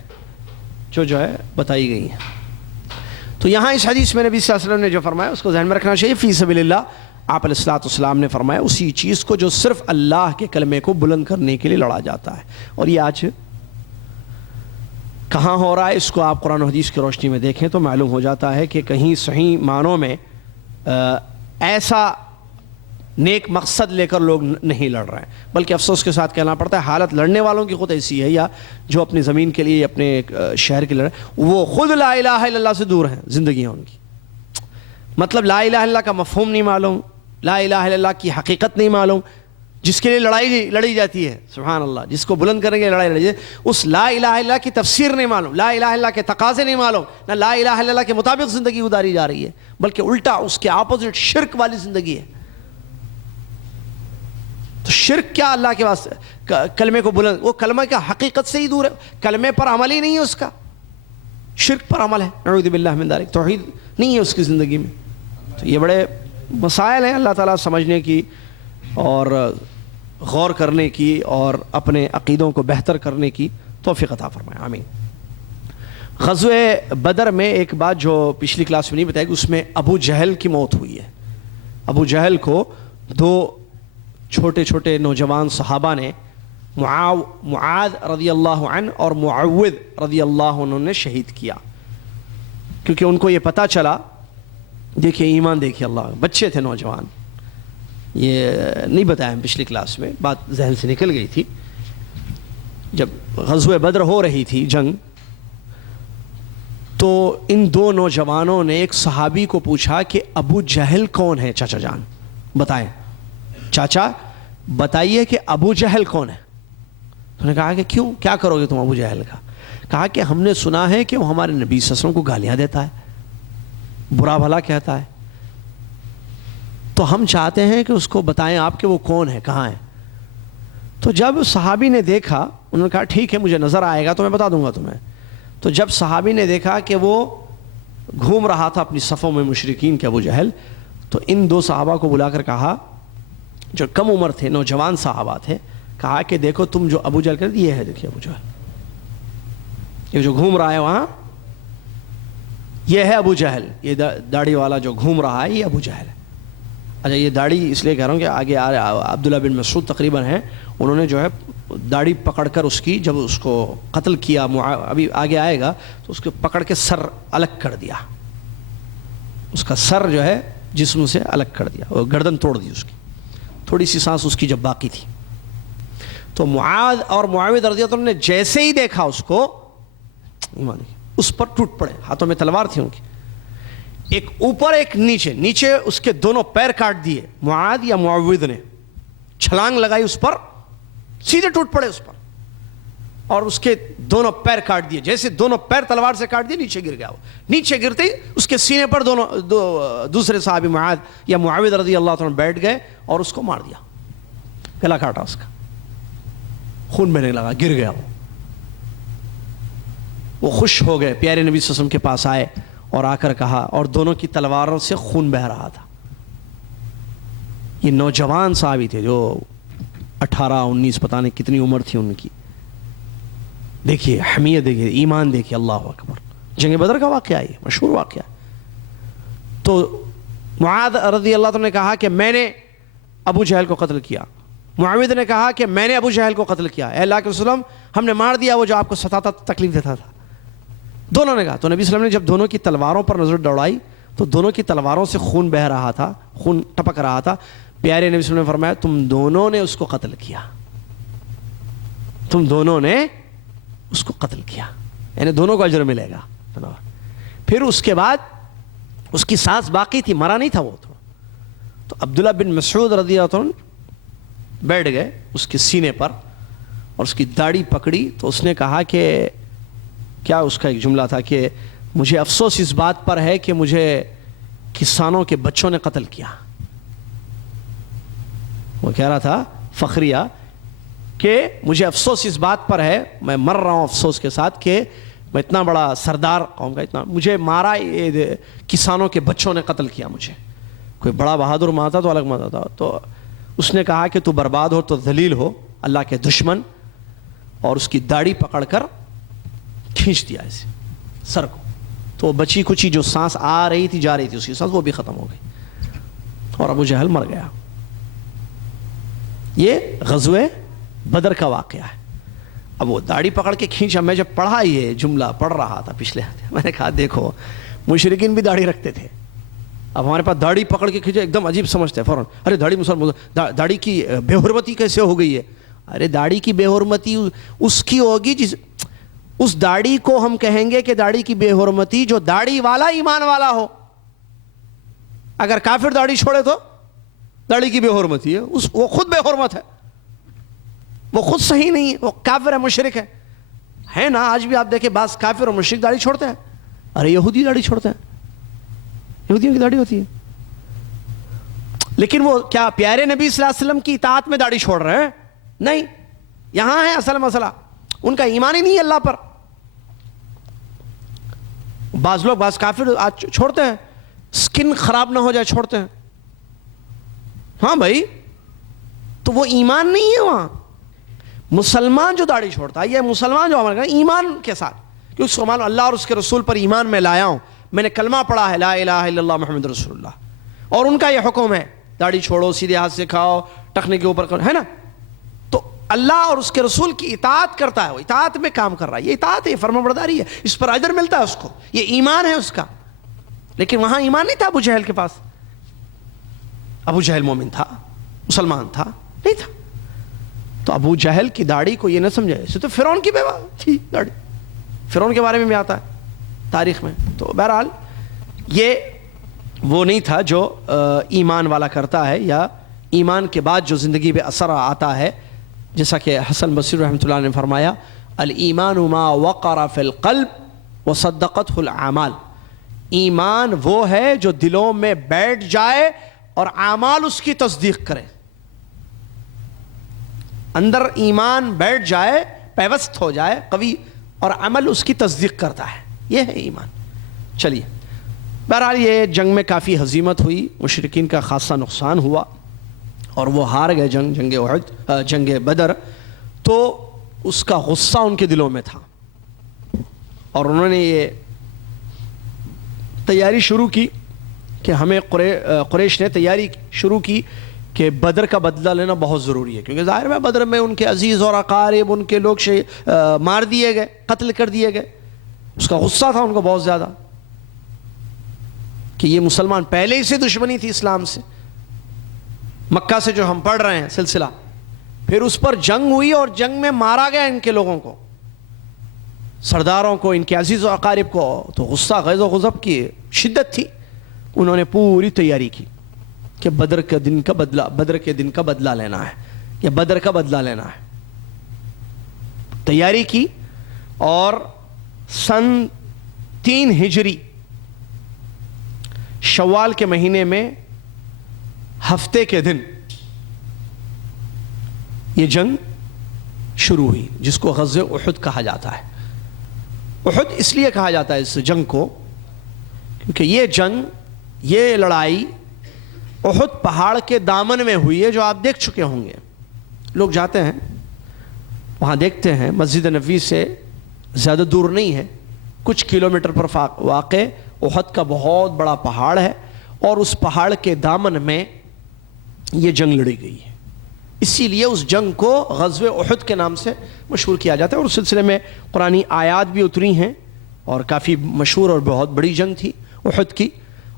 جو ہے بتائی گئی ہیں۔ تو یہاں اس حدیث میں نبی صلی اللہ علیہ وسلم نے جو فرمایا اس کو ذہن میں رکھنا چاہیے، فی سبیل اللہ، آپ علیہ الصلوۃ والسلام نے فرمایا اسی چیز کو جو صرف اللہ کے کلمے کو بلند کرنے کے لیے لڑا جاتا ہے۔ اور یہ آج کہاں ہو رہا ہے، اس کو آپ قرآن و حدیث کی روشنی میں دیکھیں تو معلوم ہو جاتا ہے کہ کہیں صحیح معنوں میں ایسا نیک مقصد لے کر لوگ نہیں لڑ رہے ہیں، بلکہ افسوس کے ساتھ کہنا پڑتا ہے حالت لڑنے والوں کی خود ایسی ہے، یا جو اپنی زمین کے لیے اپنے شہر کے لڑ رہے ہیں، وہ خود لا الہ الا اللہ سے دور ہیں، زندگیاں ان کی، مطلب لا الہ الا اللہ کا مفہوم نہیں معلوم، لا الہ الا اللہ کی حقیقت نہیں معلوم، جس کے لیے لڑی جاتی ہے، سبحان اللہ، جس کو بلند کریں گے لڑائی لڑی جاتی ہے، اس لا الہ الا اللہ کی تفسیر نہیں معلوم، لا الہ الا اللہ کے تقاضے نہیں معلوم، نہ لا الہ الا اللہ کے مطابق زندگی گزاری جا رہی ہے، بلکہ الٹا اس کے اپوزٹ شرک والی زندگی ہے۔ تو شرک کیا اللہ کے واسطے کلمے کو بلند، وہ کلمہ کا حقیقت سے ہی دور ہے، کلمے پر عمل ہی نہیں ہے اس کا، شرک پر عمل ہے، نعوذ باللہ من ذالک، توحید نہیں ہے اس کی زندگی میں۔ تو یہ بڑے مسائل ہیں، اللہ تعالیٰ سمجھنے کی اور غور کرنے کی اور اپنے عقیدوں کو بہتر کرنے کی توفیق عطا فرمائے، آمین۔ غزوہ بدر میں ایک بات جو پچھلی کلاس میں نہیں بتائی گئی، اس میں ابو جہل کی موت ہوئی ہے۔ ابو جہل کو دو چھوٹے چھوٹے نوجوان صحابہ نے، معاذ رضی اللہ عنہ اور معوذ رضی اللہ عنہ نے شہید کیا، کیونکہ ان کو یہ پتہ چلا، دیکھیے ایمان، دیکھیے اللہ، بچے تھے نوجوان، یہ نہیں بتایا ہم پچھلی کلاس میں، بات ذہن سے نکل گئی تھی۔ جب غزوہ بدر ہو رہی تھی جنگ، تو ان دو نوجوانوں نے ایک صحابی کو پوچھا کہ ابو جہل کون ہے چاچا جان، بتائیں چاچا بتائیے کہ ابو جہل کون ہے۔ تو نے کہا کہ کیوں، کیا کرو گے تم ابو جہل کا؟ کہا کہ ہم نے سنا ہے کہ وہ ہمارے نبی صلی اللہ علیہ وسلم کو گالیاں دیتا ہے، برا بھلا کہتا ہے، تو ہم چاہتے ہیں کہ اس کو بتائیں آپ کہ وہ کون ہے، کہاں ہے۔ تو جب صحابی نے دیکھا، انہوں نے کہا ٹھیک ہے مجھے نظر آئے گا تو میں بتا دوں گا تمہیں۔ تو جب صحابی نے دیکھا کہ وہ گھوم رہا تھا اپنی صفوں میں مشرکین کے ابو جہل، تو ان دو صحابہ کو بلا کر کہا، جو کم عمر تھے، نوجوان صحابہ تھے، کہا کہ دیکھو تم جو ابو جہل کرتے، یہ ہے، دیکھیے ابو جہل، یہ جو گھوم رہا ہے وہاں، یہ ہے ابو جہل، یہ داڑھی والا جو گھوم رہا ہے یہ ابو جہل ہے۔ اچھا یہ داڑھی اس لیے کہہ رہا ہوں کہ آگے عبداللہ بن مسعود تقریباً ہیں، انہوں نے جو ہے داڑھی پکڑ کر اس کی، جب اس کو قتل کیا، ابھی آگے آئے گا، تو اس کو پکڑ کے سر الگ کر دیا، اس کا سر جو ہے جسم سے الگ کر دیا اور گردن توڑ دی اس کی، تھوڑی سی سانس اس کی جب باقی تھی. تو معاذ اور معاویہ رضی اللہ عنہ نے جیسے ہی دیکھا اس کو، اس پر ٹوٹ پڑے، ہاتھوں میں تلوار تھی ان کی، ایک اوپر ایک نیچے، نیچے اس کے دونوں پیر کاٹ دیے معاذ یا معاویہ نے، چھلانگ لگائی اس پر، سیدھے ٹوٹ پڑے اس پر، اور اس کے دونوں پیر کاٹ دیے. جیسے دونوں پیر تلوار سے کاٹ دیے، نیچے گر گیا وہ. نیچے گرتے ہی اس کے سینے پر دوسرے صحابی معاذ یا معاویہ رضی اللہ عنہ بیٹھ گئے اور اس کو مار دیا، گلا کاٹا اس کا، خون بہنے لگا، گر گیا وہ خوش ہو گئے، پیارے نبی صلی اللہ علیہ وسلم کے پاس آئے اور آ کر کہا، اور دونوں کی تلواروں سے خون بہہ رہا تھا. یہ نوجوان صحابی تھے جو 18-19 پتہ نہیں کتنی عمر تھی ان کی. دیکھیے حمیت، دیکھیے ایمان، دیکھیے اللہ اکبر. جنگ بدر کا واقعہ ہے، مشہور واقعہ. تو معاذ رضی اللہ عنہ نے کہا کہ میں نے ابو جہل کو قتل کیا. معاویہ نے کہا کہ میں نے ابو جہل کو قتل کیا، اے اللہ کے رسول ہم نے مار دیا وہ جو آپ کو ستاتا تکلیف دیتا تھا. دونوں نے کہا. تو نبی صلی اللہ علیہ وسلم نے جب دونوں کی تلواروں پر نظر دوڑائی تو دونوں کی تلواروں سے خون بہہ رہا تھا، خون ٹپک رہا تھا. پیارے نبی صلی اللہ علیہ وسلم نے فرمایا تم دونوں نے اس کو قتل کیا، تم دونوں نے اس کو قتل کیا، یعنی دونوں کو اجر ملے گا. پھر اس کے بعد اس کی سانس باقی تھی، مرا نہیں تھا وہ. تو عبداللہ بن مسعود رضی اللہ عنہ بیٹھ گئے اس کے سینے پر اور اس کی داڑھی پکڑی. تو اس نے کہا کہ کیا اس کا ایک جملہ تھا کہ مجھے افسوس اس بات پر ہے کہ مجھے کسانوں کے بچوں نے قتل کیا. وہ کہہ رہا تھا فخریہ کہ مجھے افسوس اس بات پر ہے، میں مر رہا ہوں افسوس کے ساتھ کہ میں اتنا بڑا سردار قوم کا، اتنا مجھے مارا، کسانوں کے بچوں نے قتل کیا مجھے. کوئی بڑا بہادر مارتا تو الگ مارتا تھا. تو اس نے کہا کہ تو برباد ہو تو ذلیل ہو، اللہ کے دشمن. اور اس کی داڑھی پکڑ کر کھینچ دیا ایسے سر کو. تو بچی کچی جو سانس آ رہی تھی جا رہی تھی اس کی سانس وہ بھی ختم ہو گئی اور ابو جہل مر گیا. یہ غزوہ بدر کا واقعہ ہے. اب وہ داڑھی پکڑ کے کھینچا. میں جب پڑھا یہ جملہ پڑھ رہا تھا پچھلے ہفتے، میں نے کہا دیکھو مشرکین بھی داڑھی رکھتے تھے، اب ہمارے پاس داڑھی پکڑ کے کھینچے ایک دم عجیب سمجھتے ہیں فوراً، ارے داڑھی مسلمان، داڑھی کی بے حرمتی کیسے ہو گئی ہے. ارے داڑھی کی بے حرمتی اس کی ہوگی جس اس داڑھی کو ہم کہیں گے کہ داڑھی کی بے حرمتی جو داڑھی والا ایمان والا ہو. اگر کافر داڑھی چھوڑے تو داڑھی کی بے حرمتی ہے، وہ خود بے حرمت ہے، وہ خود صحیح نہیں ہے، وہ کافر ہے، مشرک ہے نا. آج بھی آپ دیکھیں بعض کافر اور مشرک داڑھی چھوڑتے ہیں. ارے یہودی داڑھی چھوڑتے ہیں، یہودیوں کی داڑھی ہوتی ہے. لیکن وہ کیا پیارے نبی صلی اللہ علیہ وسلم کی اطاعت میں داڑھی چھوڑ رہے ہیں؟ نہیں. یہاں ہے اصل مسئلہ، ان کا ایمان ہی نہیں ہے اللہ پر. بعض لوگ بعض کافر آج چھوڑتے ہیں، سکن خراب نہ ہو جائے چھوڑتے ہیں. ہاں بھائی، تو وہ ایمان نہیں ہے. وہاں مسلمان جو داڑھی چھوڑتا ہے، یہ مسلمان جو ہمارے ایمان کے ساتھ، کیونکہ اس کو معلوم اللہ اور اس کے رسول پر ایمان میں لایا ہوں، میں نے کلمہ پڑھا ہے لا الہ الا اللہ محمد رسول اللہ، اور ان کا یہ حکم ہے داڑھی چھوڑو، سیدھے ہاتھ سے کھاؤ، ٹخنے کے اوپر ہے نا. تو اللہ اور اس کے رسول کی اطاعت کرتا ہے، وہ اطاعت میں کام کر رہا ہے، یہ اطاعت ہے، فرمانبرداری ہے، اس پر اجر ملتا ہے اس کو، یہ ایمان ہے اس کا. لیکن وہاں ایمان نہیں تھا ابو جہل کے پاس. ابو جہل مومن تھا، مسلمان تھا نہیں تھا. تو ابو جہل کی داڑھی کو یہ نہ سمجھے، اسے تو فرعون کی بیوہ تھی داڑھی، فرعون کے بارے میں بھی آتا ہے تاریخ میں. تو بہرحال یہ وہ نہیں تھا جو ایمان والا کرتا ہے یا ایمان کے بعد جو زندگی پہ اثر آتا ہے. جیسا کہ حسن بصری رحمۃ اللہ نے فرمایا الایمان ما وقر فی القلب وصدقته الاعمال. ایمان وہ ہے جو دلوں میں بیٹھ جائے اور اعمال اس کی تصدیق کرے. اندر ایمان بیٹھ جائے، پیوست ہو جائے قوی، اور عمل اس کی تصدیق کرتا ہے، یہ ہے ایمان. چلیے بہرحال یہ جنگ میں کافی ہزیمت ہوئی، مشرکین کا خاصا نقصان ہوا اور وہ ہار گئے جنگ احد، جنگ بدر. تو اس کا غصہ ان کے دلوں میں تھا اور انہوں نے یہ تیاری شروع کی کہ ہمیں قریش نے تیاری شروع کی کہ بدر کا بدلہ لینا بہت ضروری ہے، کیونکہ ظاہر ہے بدر میں ان کے عزیز اور اقارب، ان کے لوگ مار دیے گئے، قتل کر دیے گئے. اس کا غصہ تھا ان کو بہت زیادہ کہ یہ مسلمان پہلے ہی سے دشمنی تھی اسلام سے، مکہ سے جو ہم پڑھ رہے ہیں سلسلہ، پھر اس پر جنگ ہوئی اور جنگ میں مارا گیا ان کے لوگوں کو، سرداروں کو، ان کے عزیز و اقارب کو، تو غصہ غیظ و غضب کی شدت تھی. انہوں نے پوری تیاری کی کہ بدر کے دن کا بدلہ لینا ہے، یا بدر کا بدلہ لینا ہے. تیاری کی، اور سن 3 ہجری شوال کے مہینے میں ہفتے کے دن یہ جنگ شروع ہوئی، جس کو غزوہ احد کہا جاتا ہے. احد اس لیے کہا جاتا ہے اس جنگ کو کیونکہ یہ جنگ، یہ لڑائی احد پہاڑ کے دامن میں ہوئی ہے، جو آپ دیکھ چکے ہوں گے. لوگ جاتے ہیں وہاں، دیکھتے ہیں مسجد نبوی سے زیادہ دور نہیں ہے، کچھ کلومیٹر پر واقع احد کا بہت بڑا پہاڑ ہے، اور اس پہاڑ کے دامن میں یہ جنگ لڑی گئی ہے. اسی لیے اس جنگ کو غزوہ احد کے نام سے مشہور کیا جاتا ہے. اور اس سلسلے میں قرآنی آیات بھی اتری ہیں، اور کافی مشہور اور بہت بڑی جنگ تھی احد کی.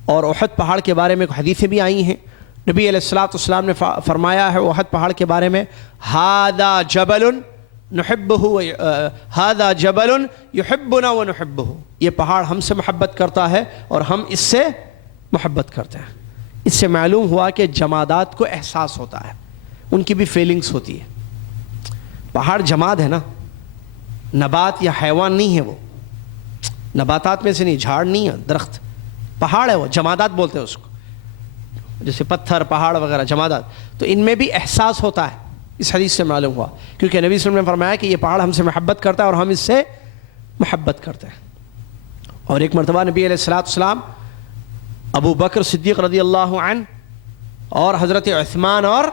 اور احد پہاڑ کے بارے میں حدیثیں بھی آئی ہیں. نبی علیہ السلام نے فرمایا ہے احد پہاڑ کے بارے میں، ھذا جبل نحبہ، ھذا جبل یحبنا ونحبہ، یہ پہاڑ ہم سے محبت کرتا ہے اور ہم اس سے محبت کرتے ہیں. اس سے معلوم ہوا کہ جمادات کو احساس ہوتا ہے، ان کی بھی فیلنگز ہوتی ہے. پہاڑ جماد ہے نا، نبات یا حیوان نہیں ہے، وہ نباتات میں سے نہیں، جھاڑ نہیں ہے، درخت، پہاڑ ہے، وہ جمادات بولتے ہیں اس کو، جیسے پتھر، پہاڑ وغیرہ جمادات. تو ان میں بھی احساس ہوتا ہے، اس حدیث سے معلوم ہوا، کیونکہ نبی صلی اللہ علیہ وسلم نے فرمایا کہ یہ پہاڑ ہم سے محبت کرتا ہے اور ہم اس سے محبت کرتے ہیں. اور ایک مرتبہ نبی علیہ السلام ابو بکر صدیق رضی اللہ عنہ اور حضرت عثمان اور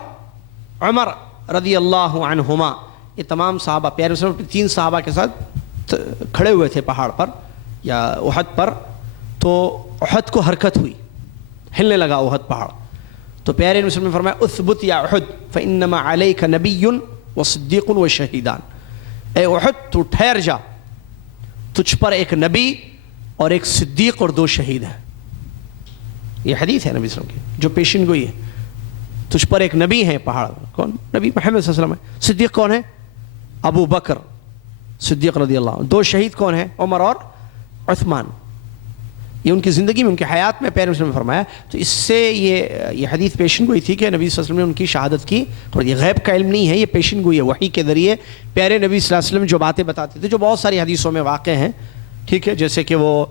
عمر رضی اللہ عنہما، یہ تمام صحابہ، پیارے رسول 3 صحابہ کے ساتھ کھڑے ہوئے تھے پہاڑ پر یا احد پر. تو احد کو حرکت ہوئی، ہلنے لگا احد پہاڑ. تو پیارے نبی صلی اللہ علیہ وسلم نے فرمایا اثبت یا احد فانما علیک نبی وصدیق وشہیدان، اے احد تو ٹھہر جا، تجھ پر ایک نبی اور ایک صدیق اور 2 شہید ہیں. یہ حدیث ہے نبی صلی اللہ علیہ وسلم کی جو پیشن گوئی ہے. تجھ پر ایک نبی ہے پہاڑ، کون؟ نبی محمد صلی اللہ علیہ وسلم ہے. صدیق کون ہے؟ ابو بکر صدیق رضی اللہ عنہ. 2 شہید کون ہیں؟ عمر اور عثمان. یہ ان کی زندگی میں، ان کی حیات میں پیارے نبی نے فرمایا. تو اس سے یہ حدیث پیشن گوئی تھی کہ نبی صلی اللہ علیہ وسلم نے ان کی شہادت کی. اور یہ غیب کا علم نہیں ہے، یہ پیشن گوئی ہے، وحی کے ذریعے پیارے نبی صلی اللہ علیہ وسلم جو باتیں بتاتے تھے، جو بہت ساری حدیثوں میں واقع ہیں. ٹھیک ہے، جیسے کہ وہ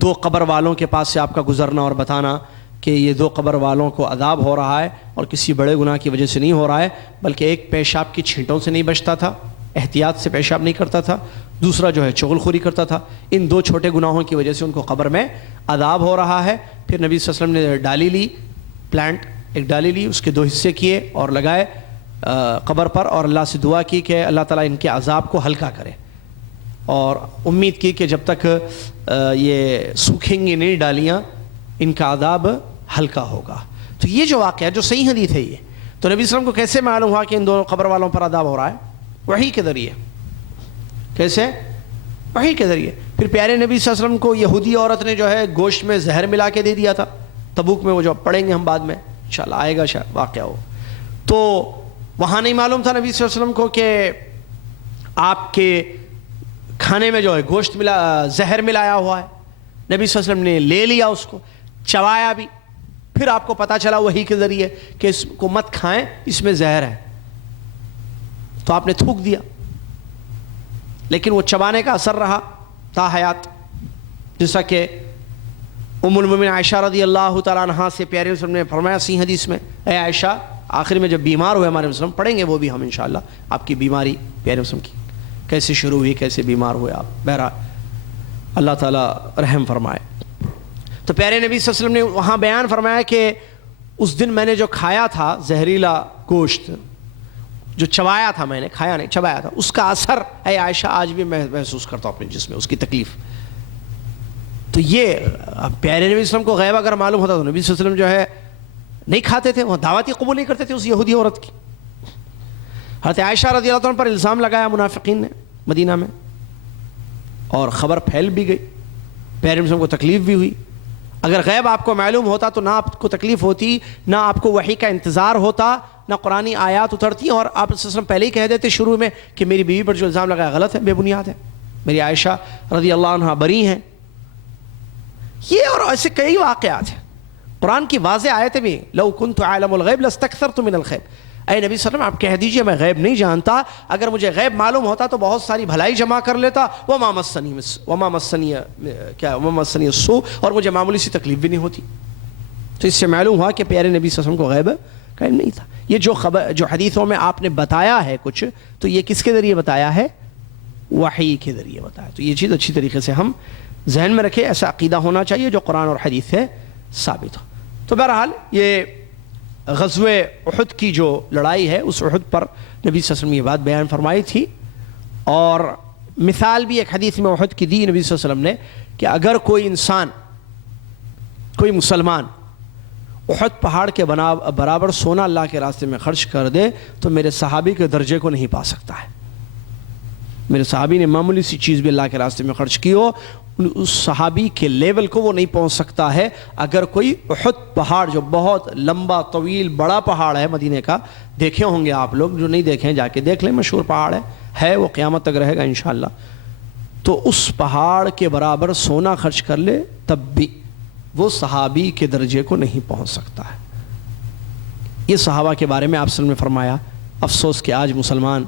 2 قبر والوں کے پاس سے آپ کا گزرنا اور بتانا کہ یہ 2 قبر والوں کو عذاب ہو رہا ہے، اور کسی بڑے گناہ کی وجہ سے نہیں ہو رہا ہے، بلکہ ایک پیشاب کی چھینٹوں سے نہیں بچتا تھا، احتیاط سے پیشاب نہیں کرتا تھا، دوسرا جو ہے چغل خوری کرتا تھا. ان 2 چھوٹے گناہوں کی وجہ سے ان کو قبر میں عذاب ہو رہا ہے. پھر نبی صلی اللہ علیہ وسلم نے ڈالی لی، پلانٹ ایک ڈالی لی، اس کے 2 حصے کیے اور لگائے قبر پر، اور اللہ سے دعا کی کہ اللہ تعالیٰ ان کے عذاب کو ہلکا کرے، اور امید کی کہ جب تک یہ سوکھیں گی نہیں ڈالیاں، ان کا عذاب ہلکا ہوگا. تو یہ جو واقعہ ہے، جو صحیح حدیث ہے یہ، تو نبی صلی اللہ علیہ وسلم کو کیسے معلوم ہوا کہ ان 2 قبر والوں پر عذاب ہو رہا ہے؟ وحی کے ذریعے. کیسے؟ وحی کے ذریعے. پھر پیارے نبی صلی اللہ علیہ وسلم کو یہودی عورت نے جو ہے گوشت میں زہر ملا کے دے دیا تھا تبوک میں، وہ جو پڑھیں گے ہم بعد میں انشاءاللہ، آئے گا شاید واقعہ ہو. تو وہاں نہیں معلوم تھا نبی صلی اللہ علیہ وسلم کو کہ آپ کے کھانے میں جو ہے گوشت زہر ملایا ہوا ہے. نبی صلی اللہ علیہ وسلم نے لے لیا، اس کو چبایا بھی. پھر آپ کو پتا چلا وحی کے ذریعے کہ اس کو مت کھائیں، اس میں زہر ہے. تو آپ نے تھوک دیا، لیکن وہ چبانے کا اثر رہا تا حیات. جیسا کہ ام المومنین عائشہ رضی اللہ تعالیٰ عنہا سے پیارے رسول نے فرمایا صحیح حدیث میں، اے عائشہ، آخر میں جب بیمار ہوئے ہمارے رسول، پڑھیں گے وہ بھی ہم انشاءاللہ، آپ کی بیماری پیارے رسول کی کیسے شروع ہوئی، کیسے بیمار ہوئے آپ. بہرحال اللہ تعالیٰ رحم فرمائے. تو پیارے نبی صلی اللہ علیہ وسلم نے وہاں بیان فرمایا کہ اس دن میں نے جو کھایا تھا زہریلا گوشت، جو چبایا تھا، میں نے کھایا نہیں، چبایا تھا، اس کا اثر اے عائشہ آج بھی میں محسوس کرتا ہوں اپنے جسم میں، اس کی تکلیف. تو یہ پیارے نبی صلی اللہ علیہ وسلم کو غیب اگر معلوم ہوتا تو نبی صلی اللہ علیہ وسلم جو ہے نہیں کھاتے تھے، وہ دعوت ہی قبول نہیں کرتے تھے اس یہودی عورت کی. حضرت عائشہ رضی اللہ عنہ پر الزام لگایا منافقین نے مدینہ میں، اور خبر پھیل بھی گئی، پیارے نبی صلی اللہ علیہ وسلم کو تکلیف بھی ہوئی. اگر غیب آپ کو معلوم ہوتا تو نہ آپ کو تکلیف ہوتی، نہ آپ کو وحی کا انتظار ہوتا، نہ قرآنی آیات اترتی، اور آپ صلی اللہ علیہ وسلم پہلے ہی کہہ دیتے شروع میں کہ میری بیوی پر جو الزام لگایا غلط ہے، بے بنیاد ہے، میری عائشہ رضی اللہ عنہا بری ہیں. یہ اور ایسے کئی واقعات ہیں. قرآن کی واضح آیتیں بھی، لو کنت عالم الغیب لاستکثرت من الخیر، اے نبی صلی اللہ علیہ وسلم آپ کہہ دیجئے میں غیب نہیں جانتا، اگر مجھے غیب معلوم ہوتا تو بہت ساری بھلائی جمع کر لیتا، وما مسنی السوء، اور مجھے معمولی سی تکلیف بھی نہیں ہوتی. تو اس سے معلوم ہوا کہ پیارے نبی صلی اللہ علیہ وسلم کو غیب نہیں تھا. یہ جو حدیثوں میں آپ نے بتایا ہے کچھ، تو یہ کس کے ذریعے بتایا ہے؟ وحی کے ذریعے بتایا. تو یہ چیز اچھی طریقے سے ہم ذہن میں رکھیں، ایسا عقیدہ ہونا چاہیے جو قرآن اور حدیث سے ثابت ہو. تو بہرحال یہ غزوہ احد کی جو لڑائی ہے، اس احد پر نبی صلی اللہ علیہ وسلم یہ بات بیان فرمائی تھی، اور مثال بھی ایک حدیث میں احد کی دی نبی صلی اللہ علیہ وسلم نے کہ اگر کوئی انسان، کوئی مسلمان احد پہاڑ کے برابر سونا اللہ کے راستے میں خرچ کر دے تو میرے صحابی کے درجے کو نہیں پا سکتا ہے. میرے صحابی نے معمولی سی چیز بھی اللہ کے راستے میں خرچ کی ہو، اس صحابی کے لیول کو وہ نہیں پہنچ سکتا ہے. اگر کوئی احد پہاڑ جو بہت لمبا طویل بڑا پہاڑ ہے مدینے کا، دیکھے ہوں گے آپ لوگ، جو نہیں دیکھیں جا کے دیکھ لیں، مشہور پہاڑ ہے وہ قیامت تک رہے گا انشاءاللہ. تو اس پہاڑ کے برابر سونا خرچ کر لے تب بھی وہ صحابی کے درجے کو نہیں پہنچ سکتا ہے. یہ صحابہ کے بارے میں آپ صلی اللہ علیہ وسلم نے فرمایا. افسوس کہ آج مسلمان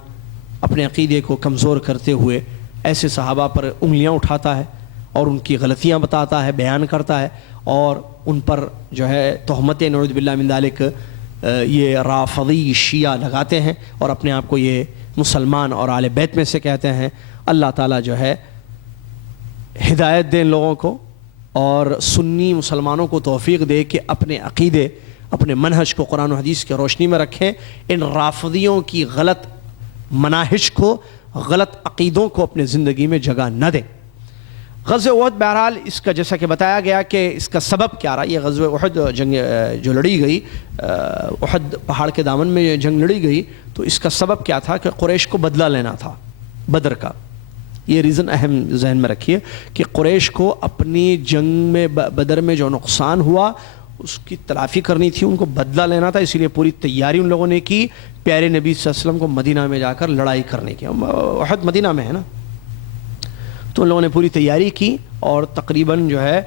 اپنے عقیدے کو کمزور کرتے ہوئے ایسے صحابہ پر انگلیاں اٹھاتا ہے اور ان کی غلطیاں بتاتا ہے، بیان کرتا ہے، اور ان پر جو ہے تہمت نعوذ باللہ من ذالک یہ رافضی شیعہ لگاتے ہیں اور اپنے آپ کو یہ مسلمان اور اہل بیت میں سے کہتے ہیں. اللہ تعالیٰ جو ہے ہدایت دے ان لوگوں کو، اور سنی مسلمانوں کو توفیق دے کہ اپنے عقیدے، اپنے منہج کو قرآن و حدیث کی روشنی میں رکھیں، ان رافضیوں کی غلط مناہج کو، غلط عقیدوں کو اپنے زندگی میں جگہ نہ دیں. غزوہ احد بہرحال اس کا جیسا کہ بتایا گیا کہ اس کا سبب کیا رہا. یہ غزوہ احد جنگ جو لڑی گئی، احد پہاڑ کے دامن میں جنگ لڑی گئی، تو اس کا سبب کیا تھا کہ قریش کو بدلہ لینا تھا بدر کا. یہ ریزن اہم ذہن میں رکھیے کہ قریش کو اپنی جنگ میں بدر میں جو نقصان ہوا اس کی تلافی کرنی تھی، ان کو بدلہ لینا تھا. اسی لیے پوری تیاری ان لوگوں نے کی پیارے نبی صلی اللہ علیہ وسلم کو مدینہ میں جا کر لڑائی کرنے کی. احد مدینہ میں ہے نا، تو ان لوگوں نے پوری تیاری کی، اور تقریباً جو ہے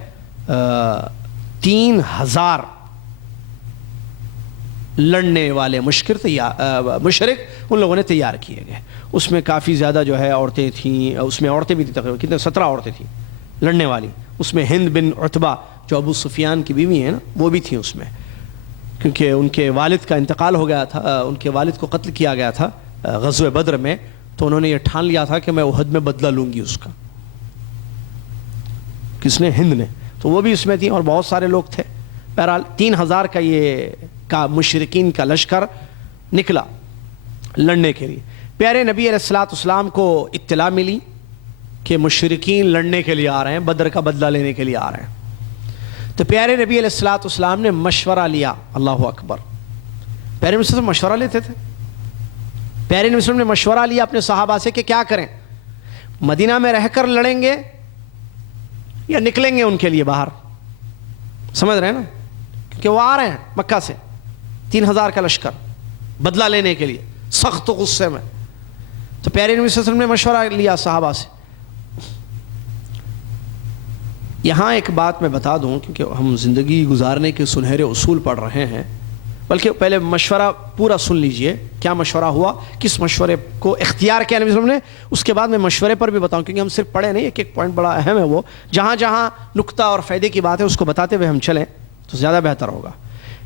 3000 لڑنے والے مشرک ان لوگوں نے تیار کیے گئے. اس میں کافی زیادہ جو ہے عورتیں تھیں، اس میں عورتیں بھی تھیں، تقریباً کتنے 17 عورتیں تھیں لڑنے والی. اس میں ہند بن عتبہ جو ابو سفیان کی بیوی ہیں نا، وہ بھی تھیں اس میں، کیونکہ ان کے والد کا انتقال ہو گیا تھا، ان کے والد کو قتل کیا گیا تھا غزوہ بدر میں. تو انہوں نے یہ ٹھان لیا تھا کہ میں احد میں بدلہ لوں گی اس کا. کس نے؟ ہند نے. تو وہ بھی اس میں تھیں اور بہت سارے لوگ تھے. بہرحال 3000 کا یہ مشرکین کا لشکر نکلا لڑنے کے لیے. پیارے نبی علیہ الصلوۃ والسلام کو اطلاع ملی کہ مشرکین لڑنے کے لیے آ رہے ہیں، بدر کا بدلہ لینے کے لیے آ رہے ہیں. تو پیارے نبی علیہ الصلوۃ والسلام نے مشورہ لیا. اللہ اکبر. پیارے نبی صلی اللہ علیہ وسلم مشورہ لیتے تھے. پیارے نبی صلی اللہ علیہ وسلم نے مشورہ لیا اپنے صحابہ سے کہ کیا کریں، مدینہ میں رہ کر لڑیں گے یا نکلیں گے ان کے لیے باہر. سمجھ رہے ہیں نا، کیونکہ وہ آ رہے ہیں مکہ سے 3000 کا لشکر بدلہ لینے کے لیے سخت غصے میں. تو پیارے نبی صلی اللہ علیہ وسلم نے مشورہ لیا صحابہ سے. یہاں ایک بات میں بتا دوں، کیونکہ ہم زندگی گزارنے کے سنہرے اصول پڑھ رہے ہیں، بلکہ پہلے مشورہ پورا سن لیجئے کیا مشورہ ہوا، کس مشورے کو اختیار کیا نبی صلی اللہ علیہ وسلم نے. اس کے بعد میں مشورے پر بھی بتاؤں، کیونکہ ہم صرف پڑھے نہیں، ایک ایک پوائنٹ بڑا اہم ہے. وہ جہاں جہاں نکتہ اور فائدے کی بات ہے اس کو بتاتے ہوئے ہم چلیں تو زیادہ بہتر ہوگا.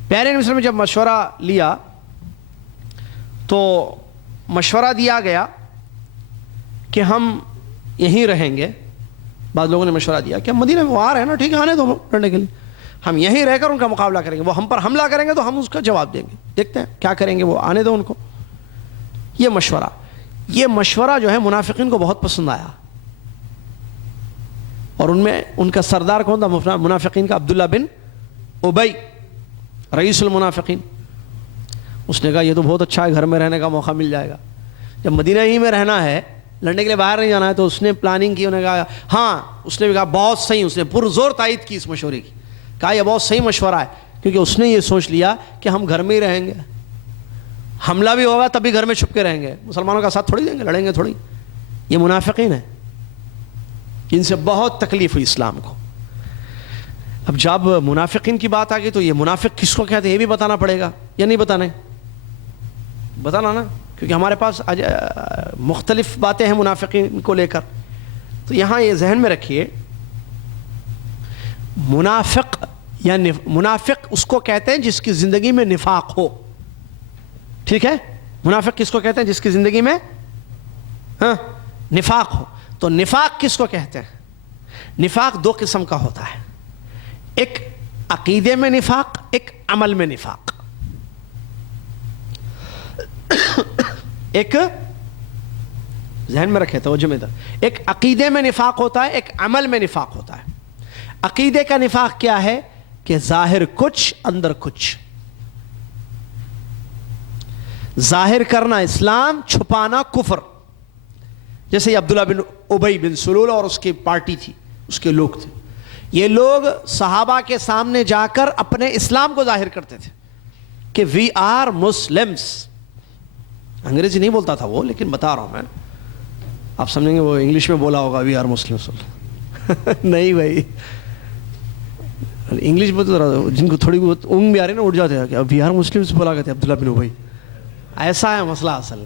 پیارے نبی صلی اللہ علیہ وسلم نے جب مشورہ لیا تو مشورہ دیا گیا کہ ہم یہیں رہیں گے. بعض لوگوں نے مشورہ دیا کہ ہم مدینہ میں وہ آ رہے ہیں نا، ٹھیک ہے آنے دو لڑنے کے لیے، ہم یہیں رہ کر ان کا مقابلہ کریں گے. وہ ہم پر حملہ کریں گے تو ہم اس کا جواب دیں گے، دیکھتے ہیں کیا کریں گے، وہ آنے دو ان کو. یہ مشورہ جو ہے منافقین کو بہت پسند آیا. اور ان میں ان کا سردار کون تھا منافقین کا؟ عبداللہ بن ابی، رئیس المنافقین. اس نے کہا یہ تو بہت اچھا ہے، گھر میں رہنے کا موقع مل جائے گا. جب مدینہ ہی میں رہنا ہے، لڑنے کے لیے باہر نہیں جانا ہے، تو اس نے پلاننگ کی. انہوں نے کہا ہاں، اس نے بھی کہا بہت صحیح. اس نے پرزور تائید کی اس مشورے کی کہا یہ بہت صحیح مشورہ ہے، کیونکہ اس نے یہ سوچ لیا کہ ہم گھر میں ہی رہیں گے، حملہ بھی ہوگا تب بھی گھر میں چھپ کے رہیں گے، مسلمانوں کا ساتھ تھوڑی دیں گے، لڑیں گے تھوڑی. یہ منافقین ہیں جن سے بہت تکلیف ہوئی اسلام کو. اب جب منافقین کی بات آ گئی تو یہ منافق کس کو کہتے ہیں یہ بھی بتانا پڑے گا یا نہیں بتانا ہے؟ بتانا نا، کیونکہ ہمارے پاس مختلف باتیں ہیں منافقین کو لے کر. تو یہاں یہ ذہن میں رکھیے، منافق یا منافق اس کو کہتے ہیں جس کی زندگی میں نفاق ہو. ٹھیک ہے، منافق کس کو کہتے ہیں؟ جس کی زندگی میں نفاق ہو. تو نفاق کس کو کہتے ہیں؟ نفاق دو قسم کا ہوتا ہے، ایک عقیدے میں نفاق، ایک عمل میں نفاق. ایک ذہن میں رکھے، توجہ میں ادھر، ایک عقیدے میں نفاق ہوتا ہے، ایک عمل میں نفاق ہوتا ہے. عقیدے کا نفاق کیا ہے؟ کہ ظاہر کچھ اندر کچھ، ظاہر کرنا اسلام، چھپانا کفر. جیسے عبداللہ بن ابی بن سلول اور اس کی پارٹی تھی، اس کے لوگ تھے، یہ لوگ صحابہ کے سامنے جا کر اپنے اسلام کو ظاہر کرتے تھے کہ وی آر مسلمس. انگریزی نہیں بولتا تھا وہ، لیکن بتا رہا ہوں میں، آپ سمجھیں گے وہ انگلش میں بولا ہوگا وی آر مسلمس. نہیں بھائی، انگلش بولتے جن کو تھوڑی بہت اونگ بھی آ رہی نا اٹھ جاتے ہیں کہ وی آر مسلمس بولا کرتے عبداللہ بن ابی. ایسا ہے مسئلہ اصل.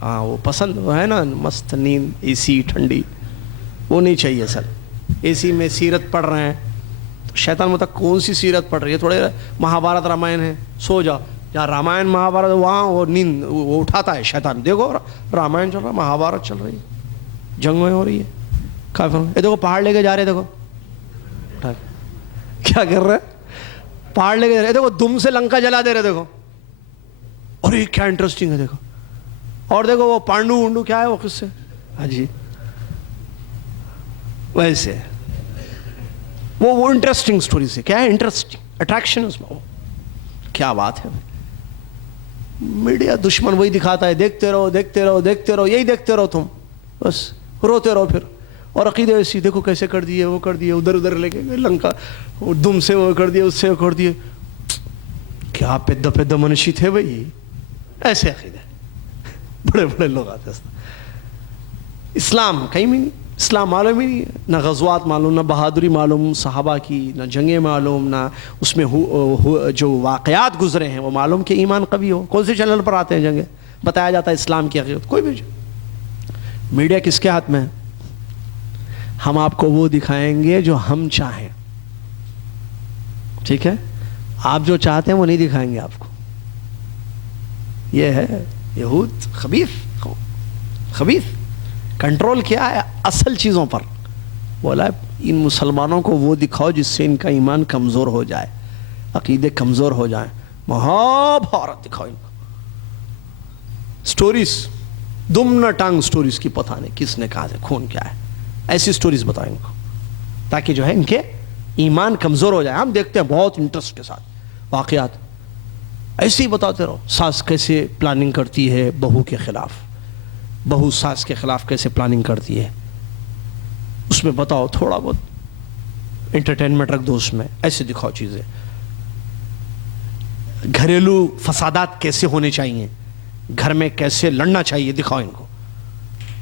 ہاں وہ پسند ہے نا مست نیند، اے سی ٹھنڈی، وہ نہیں چاہیے سر. اے سی میں سیرت پڑھ رہے ہیں تو شیطان مطلب کون سی سیرت پڑھ رہی ہے؟ تھوڑے مہابھارت رامائن ہے، سو جاؤ. جہاں رامائن مہابھارت وہاں وہ نیند وہ اٹھاتا ہے شیطان. دیکھو رامائن چل رہا ہے، مہابھارت چل رہی ہے، جنگیں ہو رہی ہے، کافر. یہ دیکھو پہاڑ لے کے جا رہے، دیکھو کیا کر رہے ہیں، پہاڑ لے کے جا رہے، دیکھو دم سے لنکا جلا دے رہے، دیکھو. اور یہ کیا انٹرسٹنگ ہے دیکھو. اور دیکھو وہ پانڈو وانڈو کیا ہے وہ کس سے، ہاں جی ویسے وہ انٹرسٹنگ سٹوری سے کیا ہے، انٹرسٹنگ اٹریکشن اس میں. کیا بات ہے. میڈیا دشمن وہی دکھاتا ہے، دیکھتے رہو دیکھتے رہو دیکھتے رہو، یہی دیکھتے رہو تم، بس روتے رہو پھر. اور عقیدے ایسی دیکھو کیسے کر دیے، وہ کر دیے، ادھر ادھر لے کے لنکا دم سے وہ کر دیے، اس سے وہ کر دیے. کیا پیدا پیدا منشی تھے بھائی، ایسے عقیدے بڑے بڑے لوگ آتے ہیں. اسلام کہیں بھی نہیں، اسلام معلوم ہی نہیں، نہ غزوات معلوم، نہ بہادری معلوم صحابہ کی، نہ جنگیں معلوم، نہ اس میں جو واقعات گزرے ہیں وہ معلوم کہ ایمان قوی ہو. کون سے چینل پر آتے ہیں جنگیں، بتایا جاتا ہے اسلام کی حقیقت، کوئی بھی. میڈیا کس کے ہاتھ میں ہے؟ ہم آپ کو وہ دکھائیں گے جو ہم چاہیں، ٹھیک ہے؟ آپ جو چاہتے ہیں وہ نہیں دکھائیں گے آپ کو. یہ ہے یہود خبیث کنٹرول کیا ہے اصل چیزوں پر. بولا ان مسلمانوں کو وہ دکھاؤ جس سے ان کا ایمان کمزور ہو جائے، عقیدے کمزور ہو جائیں. مہابھارت دکھاؤ ان کو، سٹوریز دم نہ ٹانگ سٹوریز کی، پتہ نہیں کس نے کہا ہے خون کیا ہے، ایسی سٹوریز بتائیں ان کو تاکہ جو ہے ان کے ایمان کمزور ہو جائے. ہم دیکھتے ہیں بہت انٹرسٹ کے ساتھ واقعات، ایسے ہی بتاتے رہو. ساس کیسے پلاننگ کرتی ہے بہو کے خلاف، بہو ساس کے خلاف کیسے پلاننگ کرتی ہے، اس میں بتاؤ. تھوڑا بہت انٹرٹینمنٹ رکھ دو اس میں، ایسے دکھاؤ چیزیں. گھریلو فسادات کیسے ہونے چاہیے، گھر میں کیسے لڑنا چاہیے، دکھاؤ ان کو.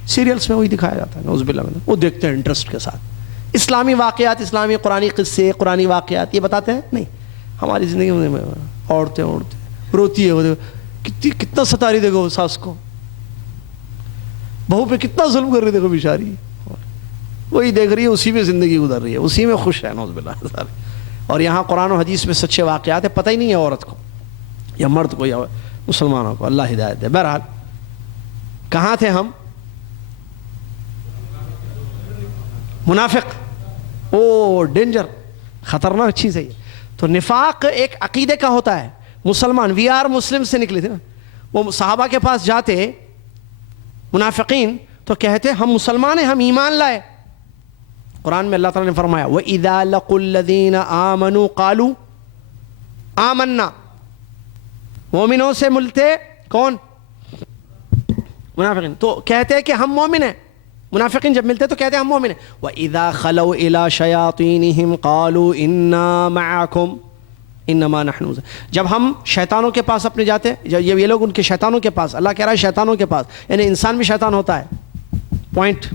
سیریلز میں وہی دکھایا جاتا ہے، نعوذ باللہ من، وہ دیکھتے ہیں انٹرسٹ کے ساتھ. اسلامی واقعات، اسلامی قرآنی قصے، قرآنی واقعات یہ بتاتے ہیں نہیں. ہماری زندگی میں عورتیں روتی ہے، وہ کتنا ستا رہی دیکھو ساس کو، بہو پہ کتنا ظلم کر رہی دیکھو بیچاری، وہی دیکھ رہی ہے، اسی میں زندگی گزر رہی ہے، اسی میں خوش ہے، نعوذ باللہ. اور یہاں قرآن و حدیث میں سچے واقعات ہے، پتہ ہی نہیں ہے عورت کو یا مرد کو یا مسلمانوں کو. اللہ ہدایت دے. بہرحال کہاں تھے ہم؟ منافق، او ڈینجر، خطرناک چیز ہے یہ. تو نفاق ایک عقیدے کا ہوتا ہے. مسلمان وی آر مسلم سے نکلے تھے نا، وہ صحابہ کے پاس جاتے منافقین تو کہتے ہم مسلمان ہیں، ہم ایمان لائے. قرآن میں اللہ تعالیٰ نے فرمایا وَإِذَا لَقُوا الَّذِينَ آمَنُوا قَالُوا آمَنَّا. مومنوں سے ملتے کون؟ منافقین. تو کہتے ہیں کہ ہم مومن ہیں، منافقین جب ملتے تو کہتے ہیں ہم مومن ہیں. وَإِذَا خَلَوْا إِلَىٰ شَيَاطِينِهِمْ قَالُوا إِنَّا مَعَكُمْ انما نحن. جب ہم شیطانوں کے پاس اپنے جاتے ہیں، جب یہ لوگ ان کے شیطانوں کے پاس، اللہ کہہ رہا ہے شیطانوں کے پاس، یعنی انسان بھی شیطان ہوتا ہے. پوائنٹ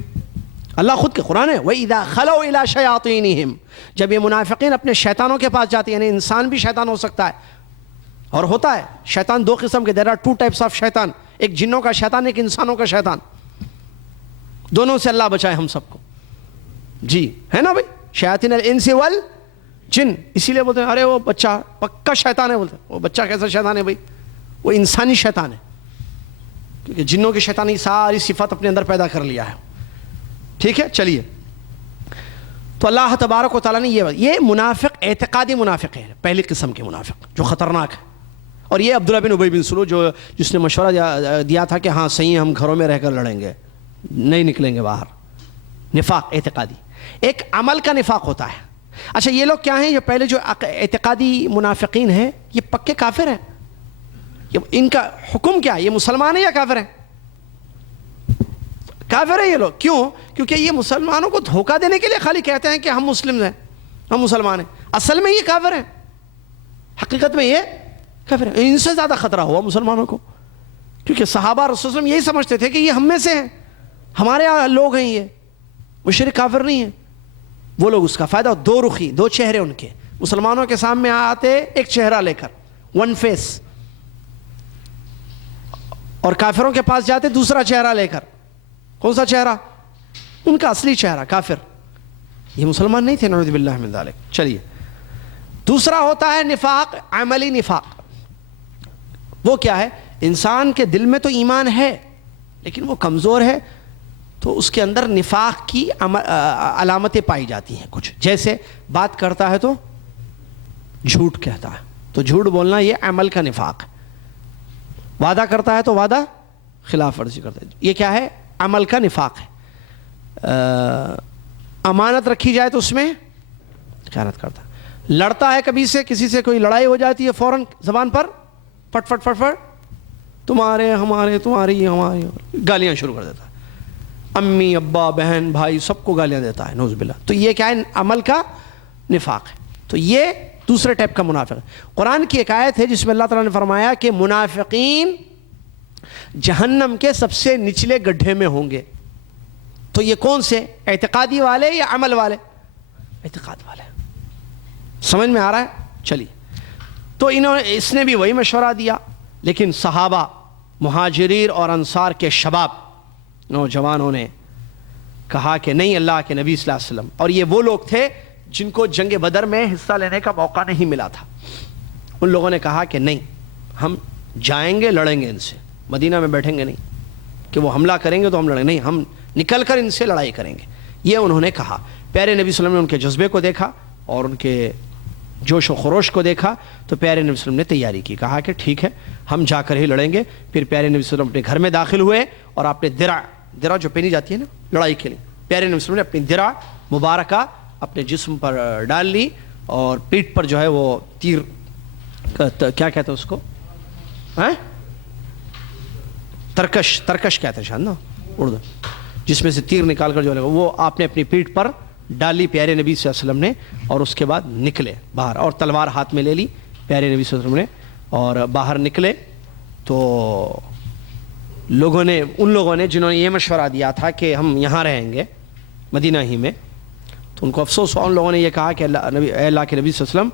اللہ خود کے قرآن ہے. وَإِذَا خَلَوْا إِلَىٰ شَيَاطِينِهِمْ، جب یہ منافقین اپنے شیطانوں کے پاس جاتے ہیں، یعنی انسان بھی شیطان ہو سکتا ہے اور ہوتا ہے. شیطان دو قسم کے، there are two types of شیطان، ایک جنوں کا شیطان، ایک انسانوں کا شیطان. دونوں سے اللہ بچائے ہم سب کو. جی ہے نا بھائی، شیاطین الانس والجن، اسی لیے بولتے ہیں ارے وہ بچہ پکا شیطان ہے. بولتے ہیں وہ بچہ کیسا شیطان ہے بھائی؟ وہ انسانی شیطان ہے، کیونکہ جنوں کی شیطانی ساری صفات اپنے اندر پیدا کر لیا ہے. ٹھیک ہے چلیے. تو اللہ تبارک و تعالیٰ نے یہ منافق اعتقادی منافق ہے، پہلی قسم کے منافق جو خطرناک ہے. اور یہ عبداللہ بن ابی بن سلول جس نے مشورہ دیا تھا کہ ہاں صحیح ہم گھروں میں رہ کر لڑیں گے، نہیں نکلیں گے باہر. نفاق اعتقادی. ایک عمل کا نفاق ہوتا ہے. اچھا یہ لوگ کیا ہیں؟ یہ پہلے جو اعتقادی منافقین ہیں یہ پکے کافر ہیں. ان کا حکم کیا ہے؟ یہ مسلمان ہیں یا کافر ہیں؟ کافر ہیں یہ لوگ. کیوں؟ کیونکہ یہ مسلمانوں کو دھوکہ دینے کے لیے خالی کہتے ہیں کہ ہم مسلم ہیں، ہم مسلمان ہیں. اصل میں یہ کافر ہیں، حقیقت میں یہ کافر ہیں. ان سے زیادہ خطرہ ہوا مسلمانوں کو، کیونکہ صحابہ رسول صلی اللہ علیہ وسلم یہی سمجھتے تھے کہ یہ ہم میں سے ہیں، ہمارے لوگ ہیں، یہ مشرک کافر نہیں ہیں. وہ لوگ اس کا فائدہ، دو رخی، دو چہرے ان کے. مسلمانوں کے سامنے آتے ایک چہرہ لے کر، ون فیس، اور کافروں کے پاس جاتے دوسرا چہرہ لے کر. کون سا چہرہ؟ ان کا اصلی چہرہ کافر. یہ مسلمان نہیں تھے، نعوذ باللہ من ذالک. چلیے دوسرا ہوتا ہے نفاق عملی نفاق. وہ کیا ہے؟ انسان کے دل میں تو ایمان ہے لیکن وہ کمزور ہے، تو اس کے اندر نفاق کی علامتیں پائی جاتی ہیں کچھ. جیسے بات کرتا ہے تو جھوٹ کہتا ہے، تو جھوٹ بولنا یہ عمل کا نفاق ہے. وعدہ کرتا ہے تو وعدہ خلاف ورزی کرتا ہے، یہ کیا ہے؟ عمل کا نفاق ہے. امانت رکھی جائے تو اس میں خیانت کرتا ہے. لڑتا ہے کبھی سے، کسی سے کوئی لڑائی ہو جاتی ہے، فوراً زبان پر پٹ پٹ پٹ پٹ تمہارے ہمارے تمہاری ہماری گالیاں شروع کر دیتا ہے. امی ابا بہن بھائی سب کو گالیاں دیتا ہے، نعوذ باللہ. تو یہ کیا ہے؟ عمل کا نفاق ہے. تو یہ دوسرے ٹائپ کا منافق ہے. قرآن کی ایک آیت ہے جس میں اللہ تعالیٰ نے فرمایا کہ منافقین جہنم کے سب سے نچلے گڈھے میں ہوں گے. تو یہ کون سے؟ اعتقادی والے یا عمل والے؟ اعتقاد والے. سمجھ میں آ رہا ہے؟ چلیے. تو اس نے بھی وہی مشورہ دیا، لیکن صحابہ مہاجرین اور انصار کے شباب نوجوانوں نے کہا کہ نہیں، اللہ کے نبی صلی اللہ علیہ وسلم. اور یہ وہ لوگ تھے جن کو جنگ بدر میں حصہ لینے کا موقع نہیں ملا تھا. ان لوگوں نے کہا کہ نہیں، ہم جائیں گے، لڑیں گے ان سے، مدینہ میں بیٹھیں گے نہیں کہ وہ حملہ کریں گے تو ہم لڑیں گے، نہیں، ہم نکل کر ان سے لڑائی کریں گے. یہ انہوں نے کہا. پیارے نبی صلی اللہ علیہ وسلم نے ان کے جذبے کو دیکھا اور ان کے جوش و خروش کو دیکھا تو پیارے نبی صلی اللہ علیہ وسلم نے تیاری کی. کہا کہ ٹھیک ہے ہم جا کر ہی لڑیں گے. پھر پیارے نبی صلی اللہ علیہ وسلم اپنے گھر میں داخل ہوئے اور آپ نے درع جو پہنی جاتی ہے نا لڑائی کے لیے، پیارے نبی صلی اللہ علیہ وسلم نے اپنی درع مبارکہ اپنے جسم پر ڈال لی اور پیٹھ پر جو ہے وہ تیر، کیا کہتے ہیں اس کو، ترکش کہتے ہیں شاید نا اردو، جس میں سے تیر نکال کر جو ہے وہ آپ نے اپنی پیٹھ پر ڈالی پیارے نبی صلی اللہ علیہ وسلم نے، اور اس کے بعد نکلے باہر اور تلوار ہاتھ میں لے لی پیارے نبی صلی اللہ علیہ وسلم نے اور باہر نکلے. تو ان لوگوں نے جنہوں نے یہ مشورہ دیا تھا کہ ہم یہاں رہیں گے مدینہ ہی میں، تو ان کو افسوس ہوا. ان لوگوں نے یہ کہا کہ اللہ کے نبی صلی اللہ علیہ وسلم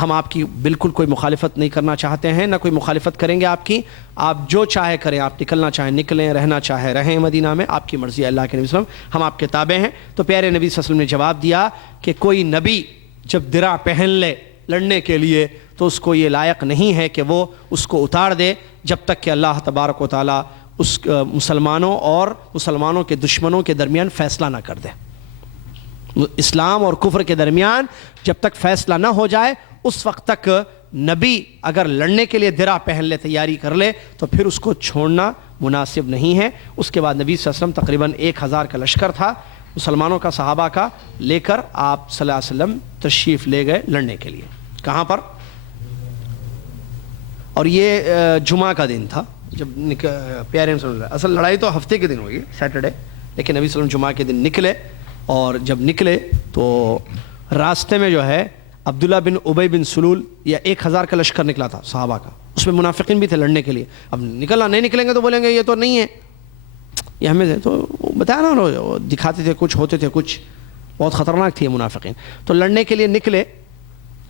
ہم آپ کی بالکل کوئی مخالفت نہیں کرنا چاہتے ہیں، نہ کوئی مخالفت کریں گے آپ کی، آپ جو چاہے کریں، آپ نکلنا چاہیں نکلیں، رہنا چاہے رہیں مدینہ میں، آپ کی مرضی ہے اللہ کے نبی صلی اللہ علیہ وسلم، ہم آپ کے تابع ہیں. تو پیارے نبی صلی اللہ علیہ وسلم نے جواب دیا کہ کوئی نبی جب درع پہن لے لڑنے کے لیے تو اس کو یہ لائق نہیں ہے کہ وہ اس کو اتار دے جب تک کہ اللہ تبارک و تعالیٰ اس مسلمانوں اور مسلمانوں کے دشمنوں کے درمیان فیصلہ نہ کر دے. اسلام اور کفر کے درمیان جب تک فیصلہ نہ ہو جائے اس وقت تک نبی اگر لڑنے کے لیے درع پہن لے، تیاری کر لے، تو پھر اس کو چھوڑنا مناسب نہیں ہے. اس کے بعد نبی صلی اللہ علیہ وسلم تقریباً 1000 کا لشکر تھا مسلمانوں کا، صحابہ کا، لے کر آپ صلی اللہ علیہ وسلم تشریف لے گئے لڑنے کے لیے. کہاں پر؟ اور یہ جمعہ کا دن تھا جب پیارے صلی اللہ علیہ وسلم، اصل لڑائی تو ہفتے کے دن ہوئی، سیٹرڈے، لیکن نبی صلی اللہ علیہ وسلم جمعہ کے دن نکلے، اور جب نکلے تو راستے میں جو ہے عبداللہ بن ابی بن سلول، یا 1000 کا لشکر نکلا تھا صحابہ کا، اس میں منافقین بھی تھے لڑنے کے لیے. اب نکلنا نہیں نکلیں گے تو بولیں گے یہ تو نہیں ہے، یہ ہمیں سے تو بتایا نا، وہ دکھاتے تھے کچھ، ہوتے تھے کچھ، بہت خطرناک تھی یہ منافقین. تو لڑنے کے لیے نکلے،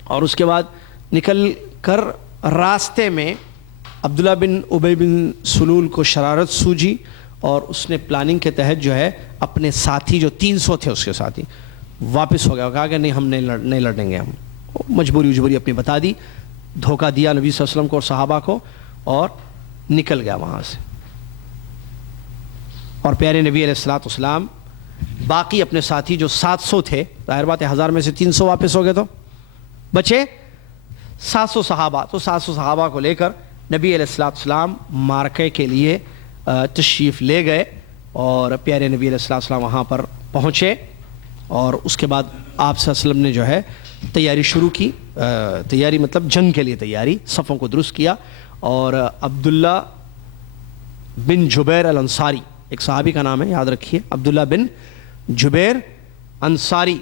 اور اس کے بعد نکل کر راستے میں عبداللہ بن ابی بن سلول کو شرارت سوجی، اور اس نے پلاننگ کے تحت جو ہے اپنے ساتھی جو 300 تھے اس کے ساتھی واپس ہو گیا، کہا کہ نہیں ہم نہیں لڑیں گے. ہم مجبوری اپنی بتا دی، دھوکہ دیا نبی صلی اللہ علیہ وسلم کو اور صحابہ کو، اور نکل گیا وہاں سے. اور پیارے نبی علیہ الصلوۃ والسلام باقی اپنے ساتھی جو 700 تھے، ظاہر بات ہے 1000 میں سے 300 واپس ہو گئے تو بچے 700 صحابہ. تو 700 صحابہ کو لے کر نبی علیہ الصلوۃ والسلام مارکے کے لیے تشریف لے گئے، اور پیارے نبی علیہ الصلوۃ والسلام وہاں پر پہنچے، اور اس کے بعد آپ صلی اللہ علیہ وسلم نے جو ہے تیاری شروع کی. تیاری مطلب جنگ کے لیے تیاری، صفوں کو درست کیا. اور عبداللہ بن جبیر الانصاری، ایک صحابی کا نام ہے، یاد رکھیے، عبداللہ بن جبیر انصاری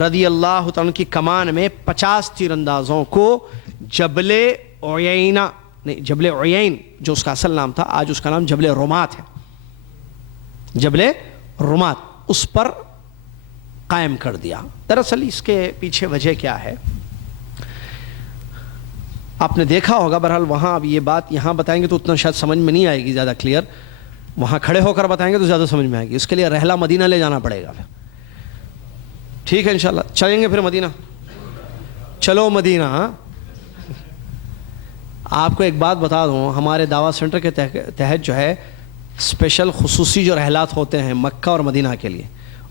رضی اللہ تعالیٰ کی کمان میں 50 تیر اندازوں کو جبل عیین جو اس کا اصل نام تھا، آج اس کا نام جبل رمات ہے، جبل رمات، اس پر قائم کر دیا. دراصل اس کے پیچھے وجہ کیا ہے آپ نے دیکھا ہوگا. بہرحال وہاں اب یہ بات یہاں بتائیں گے تو اتنا شاید سمجھ میں نہیں آئے گی زیادہ کلیئر، وہاں کھڑے ہو کر بتائیں گے تو زیادہ سمجھ میں آئے گی. اس کے لیے رحلہ مدینہ لے جانا پڑے گا. ٹھیک ہے انشاءاللہ چلیں گے پھر مدینہ. چلو مدینہ. آپ کو ایک بات بتا دوں، ہمارے دعوت سینٹر کے تحت جو ہے اسپیشل خصوصی جو رحلات ہوتے ہیں مکہ اور مدینہ کے لیے،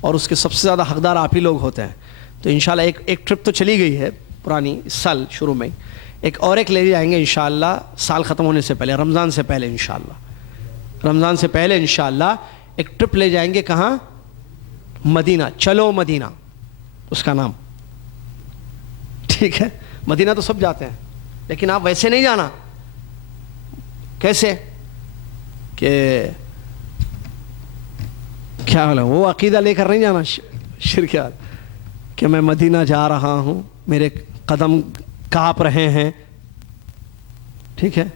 اور اس کے سب سے زیادہ حقدار آپ ہی لوگ ہوتے ہیں. تو انشاءاللہ ایک ٹرپ تو چلی گئی ہے پرانی، اس سال شروع میں ایک لے جائیں گے انشاءاللہ، سال ختم ہونے سے پہلے، رمضان سے پہلے انشاءاللہ ایک ٹرپ لے جائیں گے. کہاں؟ مدینہ. چلو مدینہ اس کا نام. ٹھیک ہے، مدینہ تو سب جاتے ہیں، لیکن آپ ویسے نہیں جانا. کیسے کہ کیا حال ہے، وہ عقیدہ لے کر نہیں جانا شرکیات کہ میں مدینہ جا رہا ہوں، میرے قدم کانپ رہے ہیں. ٹھیک ہے،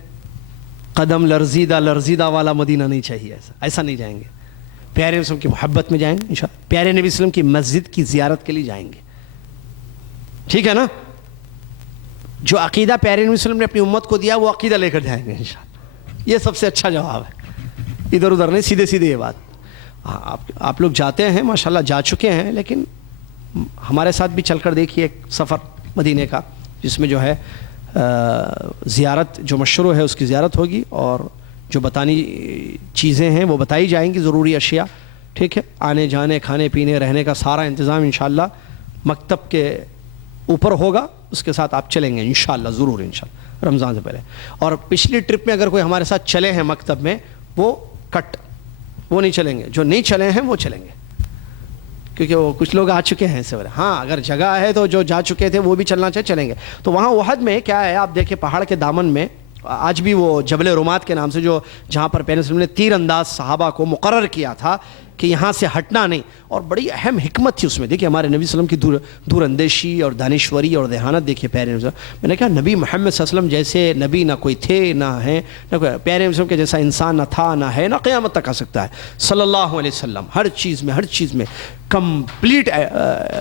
قدم لرزیدہ والا مدینہ نہیں چاہیے. ایسا نہیں جائیں گے. پیارے نبی وسلم کی محبت میں جائیں گے انشاءاللہ. پیارے نبی وسلم کی مسجد کی زیارت کے لیے جائیں گے. ٹھیک ہے نا؟ جو عقیدہ پیارے نبی وسلم نے اپنی امت کو دیا وہ عقیدہ لے کر جائیں گے انشاءاللہ. یہ سب سے اچھا جواب ہے، ادھر ادھر نہیں، سیدھے یہ بات. آپ لوگ جاتے ہیں ماشاءاللہ، جا چکے ہیں، لیکن ہمارے ساتھ بھی چل کر دیکھیے ایک سفر مدینے کا، جس میں جو ہے زیارت جو مشروع ہے اس کی زیارت ہوگی، اور جو بتانی چیزیں ہیں وہ بتائی جائیں گی، ضروری اشیاء. ٹھیک ہے، آنے جانے، کھانے پینے، رہنے کا سارا انتظام انشاءاللہ مکتب کے اوپر ہوگا. اس کے ساتھ آپ چلیں گے انشاءاللہ، ضرور انشاءاللہ رمضان سے پہلے. اور پچھلی ٹرپ میں اگر کوئی ہمارے ساتھ چلے ہیں مکتب میں، وہ نہیں چلیں گے. جو نہیں چلے ہیں وہ چلیں گے، کیونکہ وہ کچھ لوگ آ چکے ہیں اس سے. ہاں اگر جگہ ہے تو جو جا چکے تھے وہ بھی چلنا چاہے چلیں گے. تو وہاں احد میں کیا ہے، آپ دیکھیں پہاڑ کے دامن میں آج بھی وہ جبل رمات کے نام سے، جہاں پر پیغمبر نے تیر انداز صحابہ کو مقرر کیا تھا کہ یہاں سے ہٹنا نہیں. اور بڑی اہم حکمت تھی اس میں. دیکھیے ہمارے نبی صلی اللہ علیہ وسلم کی دور اندیشی اور دانشوری اور ذہانت دیکھیے پیارے نبی. میں نے کہا نبی محمد صلی اللہ علیہ وسلم جیسے نبی نہ کوئی تھے نہ ہیں، نہ کوئی پیارے نبی وسلم کے جیسا انسان نہ تھا نہ ہے، نہ قیامت تک آ سکتا ہے صلی اللہ علیہ وسلم. ہر چیز میں کمپلیٹ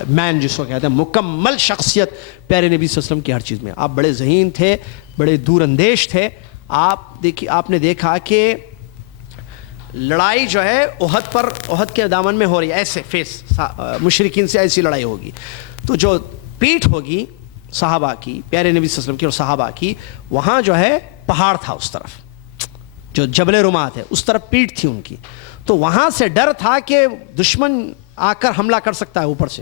مین جس کو کہتے ہیں، مکمل شخصیت پیارے نبی صلی اللہ علیہ وسلم کی ہر چیز میں. آپ بڑے ذہین تھے، بڑے دور اندیش تھے. آپ نے دیکھا کہ لڑائی جو ہے احد کے دامن میں ہو رہی ہے، ایسے فیس مشرکین سے ایسی لڑائی ہوگی. تو جو پیٹھ ہوگی صحابہ کی، پیارے نبی صلی اللہ علیہ وسلم کی اور صحابہ کی، وہاں جو ہے پہاڑ تھا، اس طرف جو جبل رمات ہے اس طرف پیٹھ تھی ان کی. تو وہاں سے ڈر تھا کہ دشمن آ کر حملہ کر سکتا ہے اوپر سے،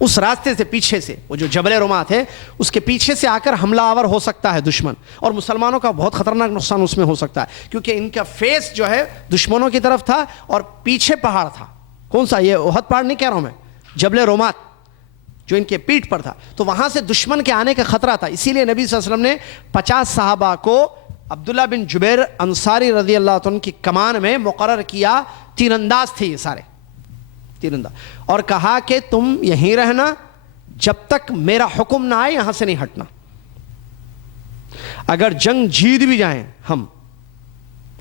اس راستے سے پیچھے سے. وہ جو جبل رمات ہے اس کے پیچھے سے آ کر حملہ آور ہو سکتا ہے دشمن، اور مسلمانوں کا بہت خطرناک نقصان اس میں ہو سکتا ہے، کیونکہ ان کا فیس جو ہے دشمنوں کی طرف تھا اور پیچھے پہاڑ تھا. کون سا؟ یہ احد پہاڑ نہیں کہہ رہا ہوں میں، جبل رمات جو ان کے پیٹھ پر تھا. تو وہاں سے دشمن کے آنے کا خطرہ تھا. اسی لیے نبی صلی اللہ علیہ وسلم نے 50 صحابہ کو عبداللہ بن جبیر انصاری رضی اللہ عنہ کی کمان میں مقرر کیا، تیر انداز تھے یہ سارے، تیر انداز، اور کہا کہ تم یہیں رہنا جب تک میرا حکم نہ آئے، یہاں سے نہیں ہٹنا، اگر جنگ جیت بھی جائیں ہم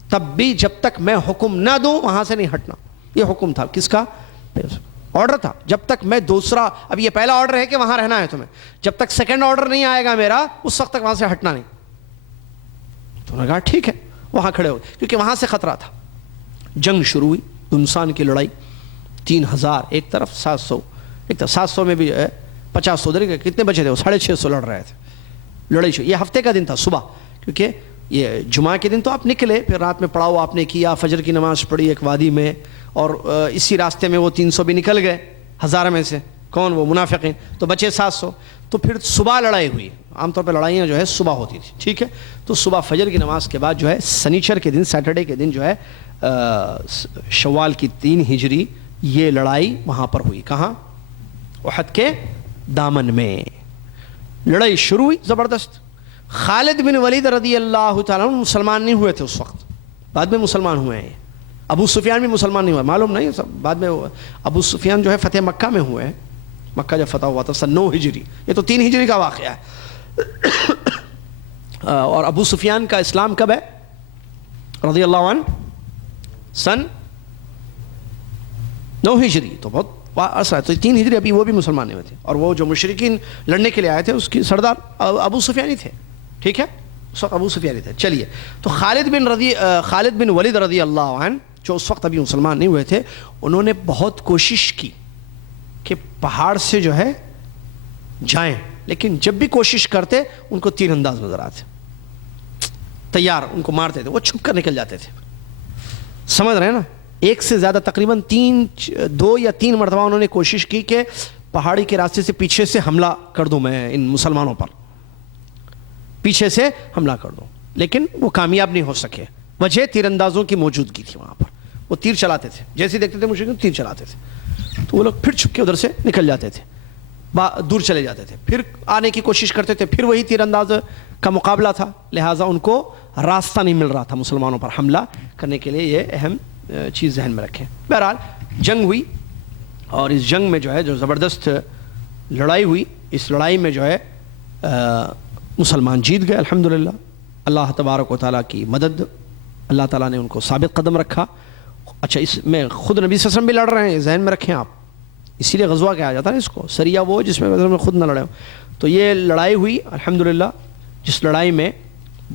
تب بھی جب تک میں حکم نہ دوں وہاں سے نہیں ہٹنا۔ یہ حکم تھا کس کا؟ آرڈر تھا، جب تک میں دوسرا، اب یہ پہلا آرڈر ہے کہ وہاں رہنا ہے تمہیں، جب تک سیکنڈ آرڈر نہیں آئے گا میرا اس وقت تک وہاں سے ہٹنا نہیں۔ تو انہوں نے کہا ٹھیک ہے، وہاں کھڑے ہو گئے کیونکہ وہاں سے خطرہ تھا۔ جنگ شروع ہوئی، دمسان کی لڑائی، 3000 ایک طرف، 700 ایک طرف، 700 میں بھی 50 ادھر، کتنے بچے تھے وہ؟ 650 لڑ رہے تھے، لڑائی شروع۔ یہ ہفتے کا دن تھا، صبح، کیونکہ یہ جمعہ کے دن تو آپ نکلے، پھر رات میں پڑاؤ آپ نے کیا، فجر کی نماز پڑھی ایک وادی میں، اور اسی راستے میں وہ 300 بھی نکل گئے 1000 میں سے، کون؟ وہ منافقین، تو بچے 700۔ تو پھر صبح لڑائی ہوئی، عام طور پہ لڑائیاں جو ہے صبح ہوتی تھی، ٹھیک ہے؟ تو صبح فجر کی نماز کے بعد جو ہے سنیچر کے دن، سیٹرڈے کے دن جو ہے شوال کی 3 ہجری یہ لڑائی وہاں پر ہوئی۔ کہاں؟ احد کے دامن میں لڑائی شروع ہوئی زبردست۔ خالد بن ولید رضی اللہ تعالیٰ عنہ مسلمان نہیں ہوئے تھے اس وقت، بعد میں مسلمان ہوئے ہیں۔ ابو سفیان بھی مسلمان نہیں ہوا، معلوم نہیں سب بعد میں ابو سفیان جو ہے فتح مکہ میں ہوئے ہیں، مکہ جب فتح ہوا تھا سن 9 ہجری، یہ تو 3 ہجری کا واقعہ ہے۔ اور ابو سفیان کا اسلام کب ہے رضی اللہ عنہ؟ سن 9 ہجری، تو بہت عرصہ ہے، تو 3 ہجری ابھی وہ بھی مسلمان نہیں ہوئے تھے، اور وہ جو مشرکین لڑنے کے لیے آئے تھے اس کی سردار ابو سفیان ہی تھے، ٹھیک ہے؟ اس وقت ابو سفیان ہی تھے۔ چلیے، تو خالد بن ولید رضی اللہ عنہ جو اس وقت ابھی مسلمان نہیں ہوئے تھے، انہوں نے بہت کوشش کی کہ پہاڑ سے جو ہے جائیں، لیکن جب بھی کوشش کرتے ان کو تیر انداز نظر آتے، تیار ان کو مارتے تھے، وہ چھپ کر نکل جاتے تھے۔ سمجھ رہے ہیں نا؟ ایک سے زیادہ تقریباً 2 یا 3 مرتبہ انہوں نے کوشش کی کہ پہاڑی کے راستے سے پیچھے سے حملہ کر دوں میں ان مسلمانوں پر، پیچھے سے حملہ کر دوں، لیکن وہ کامیاب نہیں ہو سکے۔ وجہ تیر اندازوں کی موجودگی تھی وہاں پر، وہ تیر چلاتے تھے، جیسے دیکھتے تھے مشرکین تیر چلاتے تھے، تو وہ لوگ پھر چھپ کے ادھر سے نکل جاتے تھے، دور چلے جاتے تھے، پھر آنے کی کوشش کرتے تھے، پھر وہی تیر انداز کا مقابلہ تھا، لہٰذا ان کو راستہ نہیں مل رہا تھا مسلمانوں پر حملہ کرنے کے لیے۔ یہ اہم چیز ذہن میں رکھیں۔ بہرحال جنگ ہوئی، اور اس جنگ میں جو ہے جو زبردست لڑائی ہوئی، اس لڑائی میں جو ہے مسلمان جیت گئے الحمدللہ، اللہ تبارک و تعالیٰ کی مدد، اللہ تعالیٰ نے ان کو ثابت قدم رکھا۔ اچھا، اس میں خود نبی صلی اللہ علیہ وسلم بھی لڑ رہے ہیں، ذہن میں رکھیں آپ، اسی لیے غزوہ کہا جاتا ہے اس کو، سریہ وہ جس میں خود نہ لڑے ہوں۔ تو یہ لڑائی ہوئی الحمدللہ، جس لڑائی میں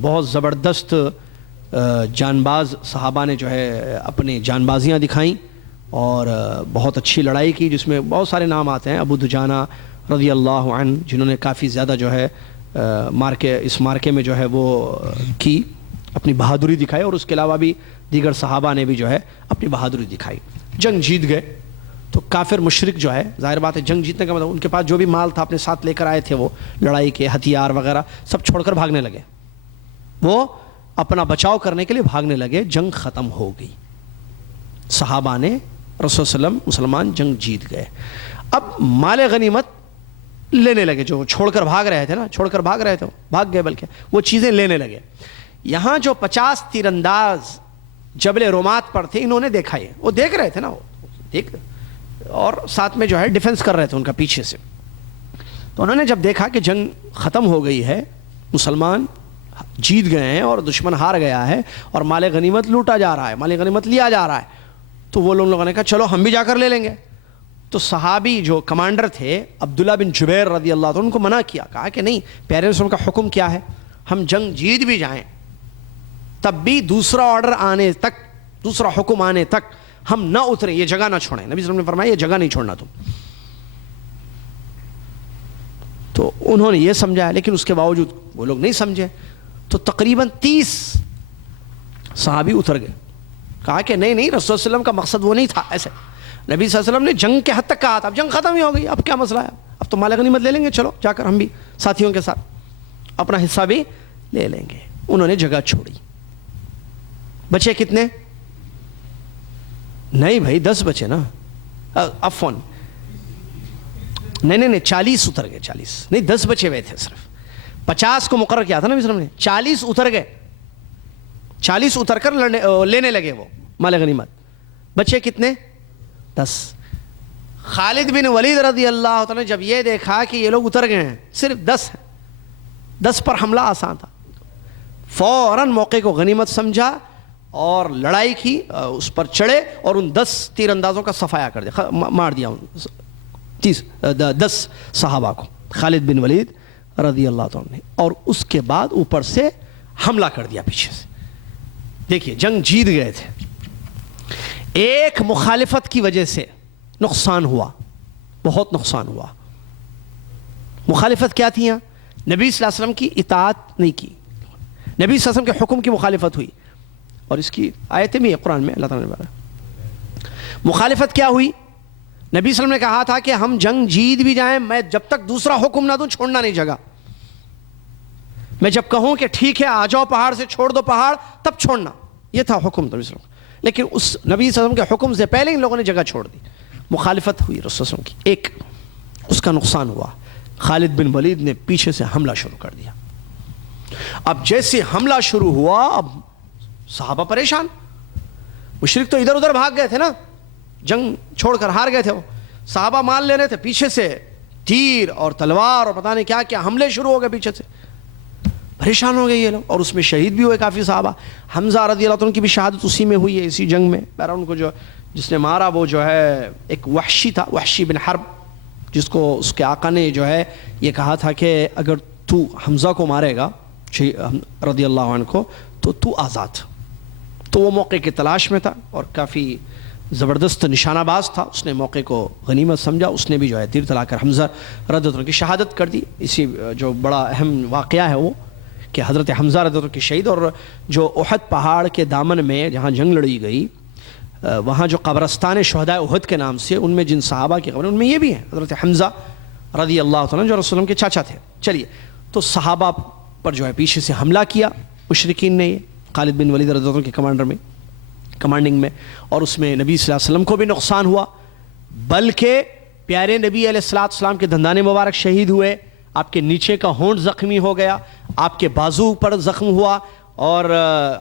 بہت زبردست جان باز صحابہ نے جو ہے اپنی جان بازیاں دکھائیں، اور بہت اچھی لڑائی کی، جس میں بہت سارے نام آتے ہیں۔ ابو دجانہ رضی اللہ عنہ، جنہوں نے کافی زیادہ جو ہے اس مارکے میں جو ہے وہ کی، اپنی بہادری دکھائی، اور اس کے علاوہ بھی دیگر صحابہ نے بھی جو ہے اپنی بہادری دکھائی۔ جنگ جیت گئے، تو کافر مشرک جو ہے، ظاہر بات ہے جنگ جیتنے کا مطلب ان کے پاس جو بھی مال تھا اپنے ساتھ لے کر آئے تھے، وہ لڑائی کے ہتھیار وغیرہ سب چھوڑ کر بھاگنے لگے، وہ اپنا بچاؤ کرنے کے لیے بھاگنے لگے۔ جنگ ختم ہو گئی، صحابہ نے رسول صلی اللہ علیہ وسلم مسلمان جنگ جیت گئے۔ اب مال غنیمت لینے لگے، جو چھوڑ کر بھاگ رہے تھے نا، چھوڑ کر بھاگ رہے تھے، بھاگ گئے، بلکہ وہ چیزیں لینے لگے۔ یہاں جو 50 تیر انداز جبل رومات پر تھے، انہوں نے دیکھا، یہ وہ دیکھ رہے تھے نا، وہ دیکھ، اور ساتھ میں جو ہے ڈیفنس کر رہے تھے ان کا پیچھے سے۔ تو انہوں نے جب دیکھا کہ جنگ ختم ہو گئی ہے، مسلمان جیت گئے ہیں اور دشمن ہار گیا ہے، اور مال غنیمت لوٹا جا رہا ہے، مال غنیمت لیا جا رہا ہے، تو وہ لوگوں نے کہا چلو ہم بھی جا کر لے لیں گے۔ تو صحابی جو کمانڈر تھے عبداللہ بن جبیر رضی اللہ عنہ، ان کو منع کیا، کہا کہ نہیں، پیارے رسول کا حکم کیا ہے، ہم جنگ جیت بھی جائیں تب بھی دوسرا آرڈر آنے تک، دوسرا حکم آنے تک ہم نہ اتریں، یہ جگہ نہ چھوڑیں۔ نبی صلی اللہ علیہ وسلم نے فرمایا یہ جگہ نہیں چھوڑنا تم۔ تو انہوں نے یہ سمجھا، لیکن اس کے باوجود وہ لوگ نہیں سمجھے، تو تقریباً 30 صحابی اتر گئے، کہا کہ نہیں نہیں، رسول صلی اللہ علیہ وسلم کا مقصد وہ نہیں تھا ایسے۔ نبی صلی اللہ علیہ وسلم نے جنگ کے حد تک کہا تھا، اب جنگ ختم ہی ہو گئی، اب کیا مسئلہ ہے، اب تو مال غنیمت لے لیں گے، چلو جا کر ہم بھی ساتھیوں کے ساتھ اپنا حصہ بھی لے لیں گے۔ انہوں نے جگہ چھوڑی۔ بچے کتنے؟ نہیں بھائی 10 بچے نا، عفواً نہیں 40 اتر گئے، 40 نہیں 10 بچے ہوئے تھے، صرف 50 کو مقرر کیا تھا نا نبی صلی اللہ علیہ وسلم نے، 40 اتر گئے، 40 اتر کر لینے لگے وہ مال غنیمت. بچے کتنے؟ 10. خالد بن ولید رضی اللہ تعالیٰ نے جب یہ دیکھا کہ یہ لوگ اتر گئے ہیں، صرف 10 ہیں، 10 پر حملہ آسان تھا، فوراً موقع کو غنیمت سمجھا اور لڑائی کی، اس پر چڑھے اور ان 10 تیر اندازوں کا صفایا کر دیا، مار دیا ان 10 صحابہ کو خالد بن ولید رضی اللہ تعالیٰ نے. اور اس کے بعد اوپر سے حملہ کر دیا پیچھے سے. دیکھیے جنگ جیت گئے تھے، ایک مخالفت کی وجہ سے نقصان ہوا، بہت نقصان ہوا. مخالفت کیا تھی؟ یہاں نبی صلی اللہ علیہ وسلم کی اطاعت نہیں کی، نبی صلی اللہ علیہ وسلم کے حکم کی مخالفت ہوئی، اور اس کی آیتیں بھی ہیں قرآن میں اللہ تعالیٰ نے بتایا. مخالفت کیا ہوئی؟ نبی صلی اللہ علیہ وسلم نے کہا تھا کہ ہم جنگ جیت بھی جائیں، میں جب تک دوسرا حکم نہ دوں چھوڑنا نہیں جگہ. میں جب کہوں کہ ٹھیک ہے آ جاؤ پہاڑ سے، چھوڑ دو پہاڑ، تب چھوڑنا، یہ تھا حکم نبی صلی اللہ علیہ وسلم. لیکن اس نبی صلی اللہ علیہ وسلم کے حکم سے پہلے ان لوگوں نے جگہ چھوڑ دی. مخالفت ہوئی رسول صلی اللہ علیہ وسلم کی، ایک اس کا نقصان ہوا. خالد بن ولید نے پیچھے سے حملہ شروع کر دیا. اب جیسے حملہ شروع ہوا، اب صحابہ پریشان، مشرک تو ادھر ادھر بھاگ گئے تھے نا، جنگ چھوڑ کر ہار گئے تھے. وہ صحابہ مان لے رہے تھے، پیچھے سے تیر اور تلوار اور پتہ نہیں کیا کیا حملے شروع ہو گئے پیچھے سے. پریشان ہو گئے یہ لوگ، اور اس میں شہید بھی ہوئے کافی صحابہ. حمزہ رضی اللہ عنہ کی بھی شہادت اسی میں ہوئی ہے، اسی جنگ میں. بہرحال ان کو جو جس نے مارا وہ جو ہے ایک وحشی تھا، وحشی بن حرب، جس کو اس کے آقا نے جو ہے یہ کہا تھا کہ اگر تو حمزہ کو مارے گا رضی اللہ عنہ کو تو آزاد. تو وہ موقع کی تلاش میں تھا اور کافی زبردست نشانہ باز تھا. اس نے موقع کو غنیمت سمجھا، اس نے بھی جو ہے تیر چلا کر حمزہ رضی اللہ عنہ کی شہادت کر دی. اسی جو بڑا اہم واقعہ ہے وہ کہ حضرت حمزہ رضی اللہ عنہ کی شہید. اور جو احد پہاڑ کے دامن میں جہاں جنگ لڑی گئی، وہاں جو قبرستان شہداء احد کے نام سے، ان میں جن صحابہ کی قبریں ان میں یہ بھی ہیں حضرت حمزہ رضی اللہ تعالیٰ جو رسول اللہ کے چاچا تھے. چلیے، تو صحابہ پر جو ہے پیچھے سے حملہ کیا مشرکین نے، یہ خالد بن ولید رضی اللہ عنہ کے کمانڈنگ میں، اور اس میں نبی صلی اللہ علیہ وسلم کو بھی نقصان ہوا، بلکہ پیارے نبی علیہ السلام کے دندان مبارک شہید ہوئے، آپ کے نیچے کا ہونٹ زخمی ہو گیا، آپ کے بازو پر زخم ہوا، اور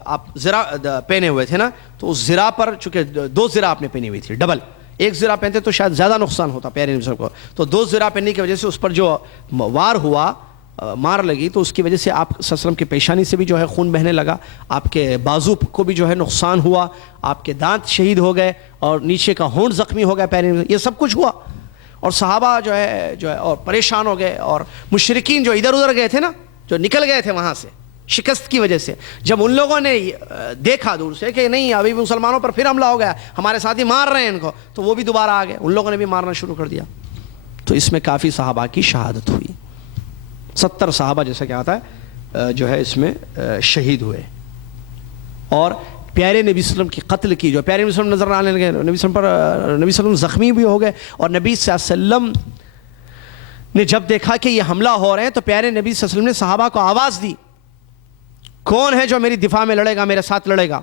آپ زرہ پہنے ہوئے تھے نا، تو اس زرہ پر چونکہ 2 زرہ آپ نے پہنی ہوئی تھی ڈبل، ایک زرہ پہنتے تو شاید زیادہ نقصان ہوتا پیارے نبی صلی اللہ علیہ وسلم کو، تو 2 زرہ پہننے کی وجہ سے اس پر جو وار ہوا، مار لگی، تو اس کی وجہ سے آپ صلی اللہ علیہ وسلم کی پیشانی سے بھی جو ہے خون بہنے لگا، آپ کے بازو کو بھی جو ہے نقصان ہوا، آپ کے دانت شہید ہو گئے، اور نیچے کا ہونٹ زخمی ہو گیا پیارے نبی، یہ سب کچھ ہوا. اور صحابہ جو ہے اور پریشان ہو گئے، اور مشرکین جو ادھر ادھر گئے تھے نا، جو نکل گئے تھے وہاں سے شکست کی وجہ سے، جب ان لوگوں نے دیکھا دور سے کہ نہیں ابھی مسلمانوں پر پھر حملہ ہو گیا، ہمارے ساتھی مار رہے ہیں ان کو، تو وہ بھی دوبارہ آ گئے، ان لوگوں نے بھی مارنا شروع کر دیا. تو اس میں کافی صحابہ کی شہادت ہوئی. 70 صحابہ جیسا کہ آتا ہے جو ہے اس میں شہید ہوئے. اور پیارے نبی صلی اللہ علیہ وسلم کی قتل کی، جو پیارے نبی صلی اللہ علیہ وسلم نظر آنے لگے، نبی صلی اللہ علیہ وسلم زخمی بھی ہو گئے، اور نبی صلی اللہ علیہ وسلم نے جب دیکھا کہ یہ حملہ ہو رہے ہیں تو پیارے نبی صلی اللہ علیہ وسلم نے صحابہ کو آواز دی، کون ہے جو میری دفاع میں لڑے گا، میرے ساتھ لڑے گا؟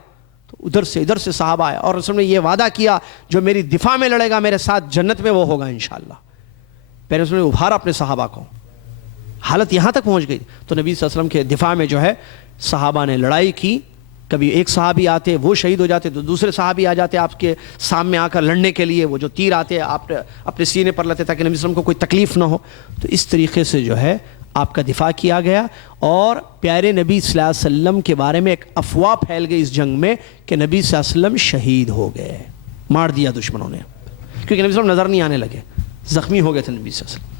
تو ادھر سے صحابہ آئے، اور رسول نے یہ وعدہ کیا جو میری دفاع میں لڑے گا میرے ساتھ جنت میں وہ ہوگا انشاءاللہ. پیارے رسول نے ابھارا اپنے صحابہ کو، حالت یہاں تک پہنچ گئی. تو نبی صلی اللہ علیہ وسلم کے دفاع میں جو ہے صحابہ نے لڑائی کی. کبھی ایک صحابی آتے وہ شہید ہو جاتے، تو دوسرے صحابی آ جاتے آپ کے سامنے آ کر لڑنے کے لیے، وہ جو تیر آتے آپ اپنے سینے پر لیتے تاکہ نبی صلی اللہ علیہ وسلم کو کوئی تکلیف نہ ہو. تو اس طریقے سے جو ہے آپ کا دفاع کیا گیا. اور پیارے نبی صلی اللہ علیہ وسلم کے بارے میں ایک افواہ پھیل گئی اس جنگ میں کہ نبی صلی اللہ علیہ وسلم شہید ہو گئے، مار دیا دشمنوں نے، کیونکہ نبی صلی اللہ علیہ وسلم نظر نہیں آنے لگے، زخمی ہو گئے تھے نبی صلی اللہ علیہ وسلم.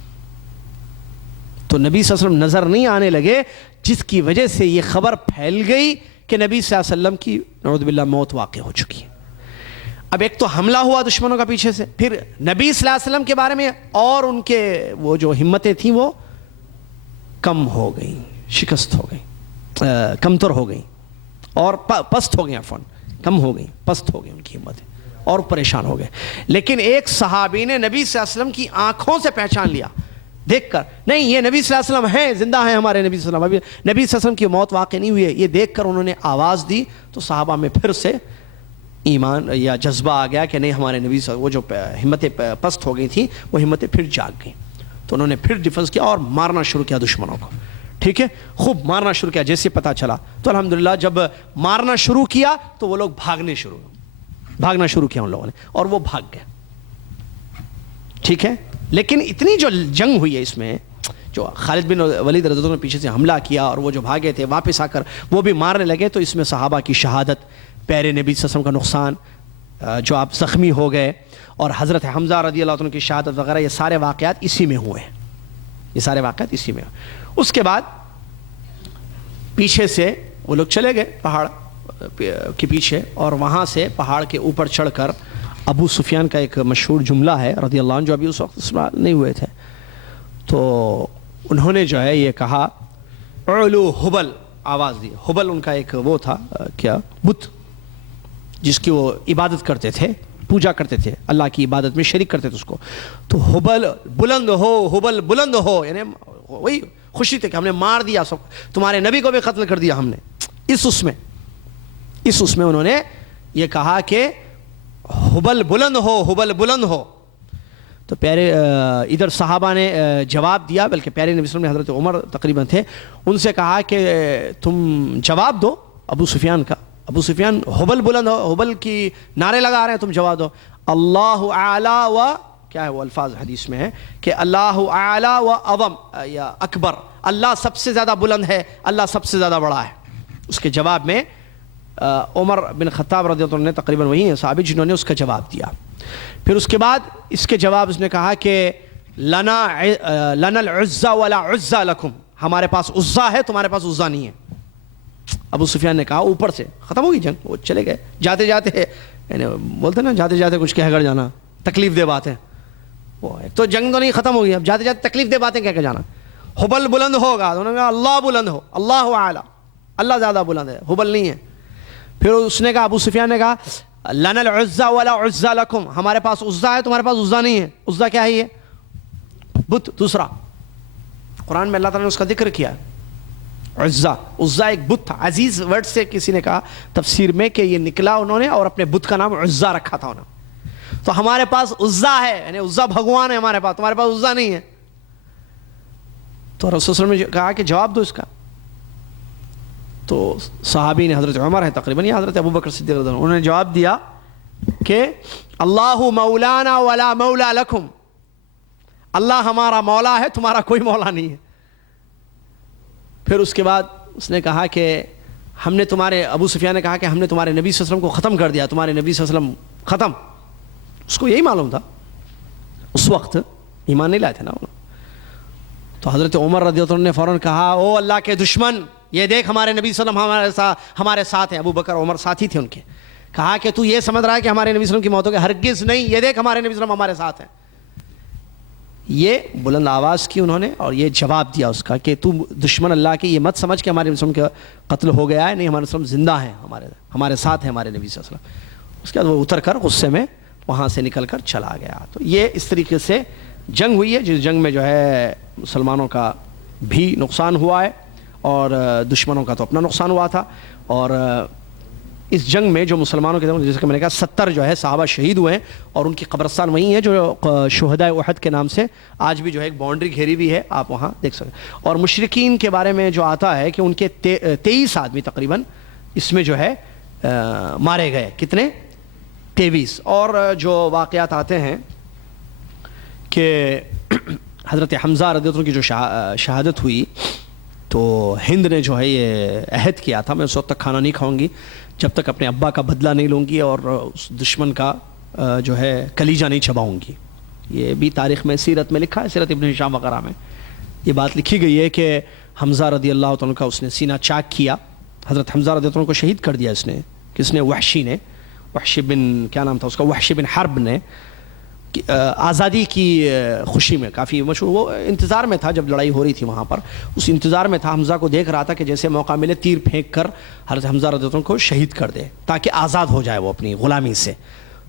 تو نبی صلی اللہ علیہ وسلم نظر نہیں آنے لگے، جس کی وجہ سے یہ خبر پھیل گئی کہ نبی صلی اللہ علیہ وسلم کی نعوذ باللہ موت واقع ہو چکی ہے. اب ایک تو حملہ ہوا دشمنوں کا پیچھے سے، پھر نبی صلی اللہ علیہ وسلم کے بارے میں اور ان کے وہ جو ہمتیں تھیں وہ کم ہو گئیں، شکست ہو گئیں، کمتر ہو گئیں، اور پست ہو گئیں، عفواً کم ہو گئیں، پست ہو گئیں ان کی ہمتیں، اور پریشان ہو گئے. لیکن ایک صحابی نے نبی صلی اللہ علیہ وسلم کی آنکھوں سے پہچان لیا، دیکھ کر، نہیں یہ نبی صلی اللہ علیہ وسلم ہیں، زندہ ہیں ہمارے نبی صلی اللہ علیہ وسلم، ابھی نبی صلی اللہ علیہ وسلم کی موت واقع نہیں ہوئی ہے. یہ دیکھ کر انہوں نے آواز دی تو صحابہ میں پھر سے ایمان یا جذبہ آ گیا کہ نہیں ہمارے نبی صلی اللہ علیہ وسلم، وہ جو ہمتیں پست ہو گئی تھیں وہ ہمتیں پھر جاگ گئیں. تو انہوں نے پھر ڈیفنس کیا اور مارنا شروع کیا دشمنوں کو. ٹھیک ہے، خوب مارنا شروع کیا جیسے پتہ چلا تو الحمدللہ جب مارنا شروع کیا تو وہ لوگ بھاگنا شروع کیا ان لوگوں نے، اور وہ بھاگ گئے. ٹھیک ہے، لیکن اتنی جو جنگ ہوئی ہے اس میں، جو خالد بن ولید رضی اللہ عنہ نے پیچھے سے حملہ کیا اور وہ جو بھاگے تھے واپس آ کر وہ بھی مارنے لگے، تو اس میں صحابہ کی شہادت، پیارے نبی صلی اللہ علیہ وسلم کا نقصان، جو آپ زخمی ہو گئے، اور حضرت حمزہ رضی اللہ عنہ کی شہادت وغیرہ، یہ سارے واقعات اسی میں ہوئے ہیں. اس کے بعد پیچھے سے وہ لوگ چلے گئے پہاڑ کے پیچھے، اور وہاں سے پہاڑ کے اوپر چڑھ کر ابو سفیان کا ایک مشہور جملہ ہے رضی اللہ عنہ، جو ابھی اس وقت استعمال نہیں ہوئے تھے، تو انہوں نے جو ہے یہ کہا اعلو حبل، آواز دی. حبل ان کا ایک وہ تھا کیا بت، جس کی وہ عبادت کرتے تھے، پوجا کرتے تھے، اللہ کی عبادت میں شریک کرتے تھے اس کو. تو حبل بلند ہو، حبل بلند ہو، یعنی وہی خوشی تھی کہ ہم نے مار دیا سب، تمہارے نبی کو بھی قتل کر دیا ہم نے. اس میں انہوں نے یہ کہا کہ حبل بلند ہو، حبل بلند ہو. تو پیارے ادھر صحابہ نے جواب دیا، بلکہ پیارے نبی صلی اللہ علیہ وسلم نے حضرت عمر تقریباً تھے، ان سے کہا کہ تم جواب دو ابو سفیان کا. ابو سفیان حبل بلند ہو، حبل کی نعرے لگا رہے ہیں، تم جواب دو. اللہ اعلیٰ و کیا ہے وہ الفاظ حدیث میں ہے کہ اللہ اعلیٰ و اعظم یا اکبر، اللہ سب سے زیادہ بلند ہے، اللہ سب سے زیادہ بڑا ہے. اس کے جواب میں عمر بن خطاب رضی اللہ عنہ نے، تقریباً وہی ہیں صحابی جنہوں نے اس کا جواب دیا. پھر اس کے بعد اس کے جواب اس نے کہا کہ لنا العزا ولا عزا لکم، ہمارے پاس عزا ہے، تمہارے پاس عزا نہیں ہے. ابو سفیان نے کہا اوپر سے ختم ہوگی جنگ، وہ چلے گئے. جاتے جاتے یعنی بولتے نا جاتے جاتے کچھ کہہ کر جانا، تکلیف دہ باتیں، وہ ایک تو جنگ تو نہیں ختم ہوگی، اب جاتے جاتے تکلیف دہ باتیں کہہ کر جانا. حبل بلند ہوگا، انہوں نے کہا اللہ بلند ہو، اللہ اعلیٰ، اللہ زیادہ بلند ہے، حبل نہیں ہے. پھر اس نے کہا، ابو سفیان نے کہا لنا العزا ولا عزا لکم، ہمارے پاس عزا ہے، تمہارے پاس عزا نہیں ہے. عزا کیا ہے؟ یہ بت. دوسرا قرآن میں اللہ تعالیٰ نے اس کا ذکر کیا ہے، عزا. عزا ایک بت تھا، عزیز ورڈ سے کسی نے کہا تفسیر میں کہ یہ نکلا انہوں نے اور اپنے بت کا نام عزا رکھا تھا انہوں نے. تو ہمارے پاس عزا ہے، یعنی عزا بھگوان ہے ہمارے پاس، تمہارے پاس عزا نہیں ہے. تو رسول صلی اللہ علیہ وسلم نے کہا کہ جواب دو اس کا. تو صحابی نے، حضرت عمر ہے تقریباً یا حضرت ابو بکر صدیق رضی اللہ عنہ، انہوں نے جواب دیا کہ اللہ مولانا ولا مولا لکم، اللہ ہمارا مولا ہے، تمہارا کوئی مولا نہیں ہے. پھر اس کے بعد اس نے کہا کہ ہم نے تمہارے، ابو سفیان نے کہا کہ ہم نے تمہارے نبی صلی اللہ علیہ وسلم کو ختم کر دیا، تمہارے نبی صلی اللہ علیہ وسلم ختم. اس کو یہی معلوم تھا، اس وقت ایمان نہیں لائے تھے نا. تو حضرت عمر رضی اللہ عنہ نے فوراً کہا او اللہ کے دشمن، یہ دیکھ ہمارے نبی صلی اللہ علیہ وسلم ہمارے ساتھ ہیں. ابو بکر عمر ساتھی تھے ان کے. کہا کہ تو یہ سمجھ رہا ہے کہ ہمارے نبی صلی اللہ علیہ وسلم کی موت ہو گئی؟ ہرگز نہیں، یہ دیکھ ہمارے نبی صلی اللہ علیہ وسلم ہمارے ساتھ ہیں. یہ بلند آواز کی انہوں نے، اور یہ جواب دیا اس کا کہ تو دشمن اللہ کے یہ مت سمجھ کہ ہمارے نبی صلی اللہ علیہ وسلم کا قتل ہو گیا ہے، نہیں، ہمارے وسلم زندہ ہیں، ہمارے ساتھ ہیں ہمارے نبی صلی اللہ علیہ وسلم. اس کے بعد وہ اتر کر غصے میں وہاں سے نکل کر چلا گیا. تو یہ اس طریقے سے جنگ ہوئی ہے، جس جنگ میں جو ہے مسلمانوں کا بھی نقصان ہوا ہے اور دشمنوں کا تو اپنا نقصان ہوا تھا. اور اس جنگ میں جو مسلمانوں کے، جیسے کہ میں نے کہا 70 جو ہے صحابہ شہید ہوئے ہیں، اور ان کی قبرستان وہیں ہے جو شہداء احد کے نام سے آج بھی جو ہے ایک باؤنڈری گھیری بھی ہے، آپ وہاں دیکھ سکتے ہیں. اور مشرکین کے بارے میں جو آتا ہے کہ ان کے 23 آدمی تقریباً اس میں جو ہے مارے گئے. کتنے؟ 23. اور جو واقعات آتے ہیں کہ حضرت حمزہ رضی اللہ عنہ کی جو شہادت ہوئی، تو ہند نے جو ہے یہ عہد کیا تھا میں اس وقت تک کھانا نہیں کھاؤں گی جب تک اپنے ابا کا بدلہ نہیں لوں گی اور اس دشمن کا جو ہے کلیجہ نہیں چباؤں گی. یہ بھی تاریخ میں، سیرت میں لکھا ہے، سیرت ابن ہشام وغیرہ میں یہ بات لکھی گئی ہے کہ حمزہ رضی اللہ عنہ کا اس نے سینہ چاک کیا. حضرت حمزہ رضی اللہ عنہ کو شہید کر دیا اس نے، کس نے؟ وحشی نے. وحشی بن، کیا نام تھا اس کا؟ وحشی بن حرب نے. آزادی کی خوشی میں کافی مشہور، وہ انتظار میں تھا جب لڑائی ہو رہی تھی وہاں پر، اس انتظار میں تھا. حمزہ کو دیکھ رہا تھا کہ جیسے موقع ملے تیر پھینک کر حضرت حمزہ رضی اللہ عنہ کو شہید کر دے تاکہ آزاد ہو جائے وہ اپنی غلامی سے.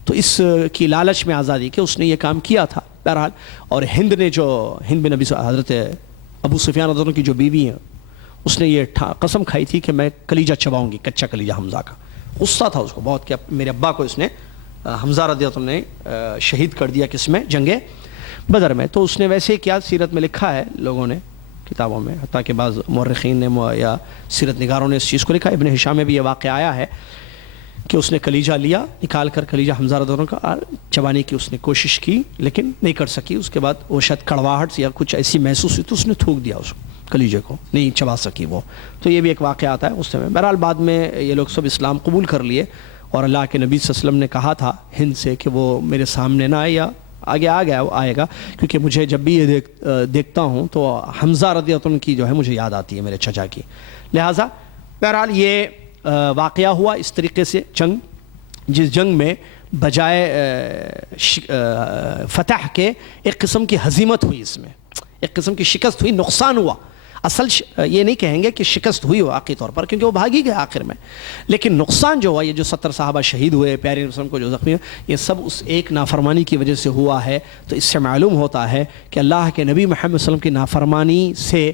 تو اس کی لالچ میں آزادی کے اس نے یہ کام کیا تھا بہرحال. اور ہند نے، جو ہند بن نبی حضرت ابو سفیان رضی اللہ عنہ کی جو بیوی ہیں، اس نے یہ قسم کھائی تھی کہ میں کلیجہ چباؤں گی، کچا کلیجہ حمزہ کا. غصہ تھا اس کو بہت کہ میرے ابا کو اس نے، حمزہ رضی اللہ عنہ نے شہید کر دیا. کس میں؟ جنگ بدر میں. تو اس نے ویسے ہی کیا، سیرت میں لکھا ہے لوگوں نے کتابوں میں، حتیٰ کہ بعض مورخین نے یا سیرت نگاروں نے اس چیز کو لکھا. ابن ہشام میں بھی یہ واقعہ آیا ہے کہ اس نے کلیجہ لیا، نکال کر کلیجہ حمزہ رضی اللہ عنہ کا چبانے کی اس نے کوشش کی لیکن نہیں کر سکی. اس کے بعد وہ شاید کڑواہٹ یا کچھ ایسی محسوس ہوئی تو اس نے تھوک دیا اس کلیجے کو، نہیں چبا سکی وہ. تو یہ بھی ایک واقعہ آتا ہے اس سے. بہرحال بعد میں یہ لوگ سب اسلام قبول کر لیے اور اللہ کے نبی صلی اللہ علیہ وسلم نے کہا تھا ہند سے کہ وہ میرے سامنے نہ آئے، یا آگے آ گیا وہ آئے گا، کیونکہ مجھے جب بھی یہ دیکھتا ہوں تو حمزہ رضی اللہ عنہ کی جو ہے مجھے یاد آتی ہے، میرے چچا کی. لہٰذا بہرحال یہ واقعہ ہوا اس طریقے سے جنگ، جس جنگ میں بجائے فتح کے ایک قسم کی ہزیمت ہوئی، اس میں ایک قسم کی شکست ہوئی، نقصان ہوا. اصل یہ نہیں کہیں گے کہ شکست ہوئی واقعی طور پر، کیونکہ وہ بھاگ ہی گئے آخر میں، لیکن نقصان جو ہوا، یہ جو 70 صحابہ شہید ہوئے، پیارے نبی صلی اللہ علیہ وسلم کو جو زخمی ہوئے، یہ سب اس ایک نافرمانی کی وجہ سے ہوا ہے. تو اس سے معلوم ہوتا ہے کہ اللہ کے نبی محمد صلی اللہ علیہ وسلم کی نافرمانی سے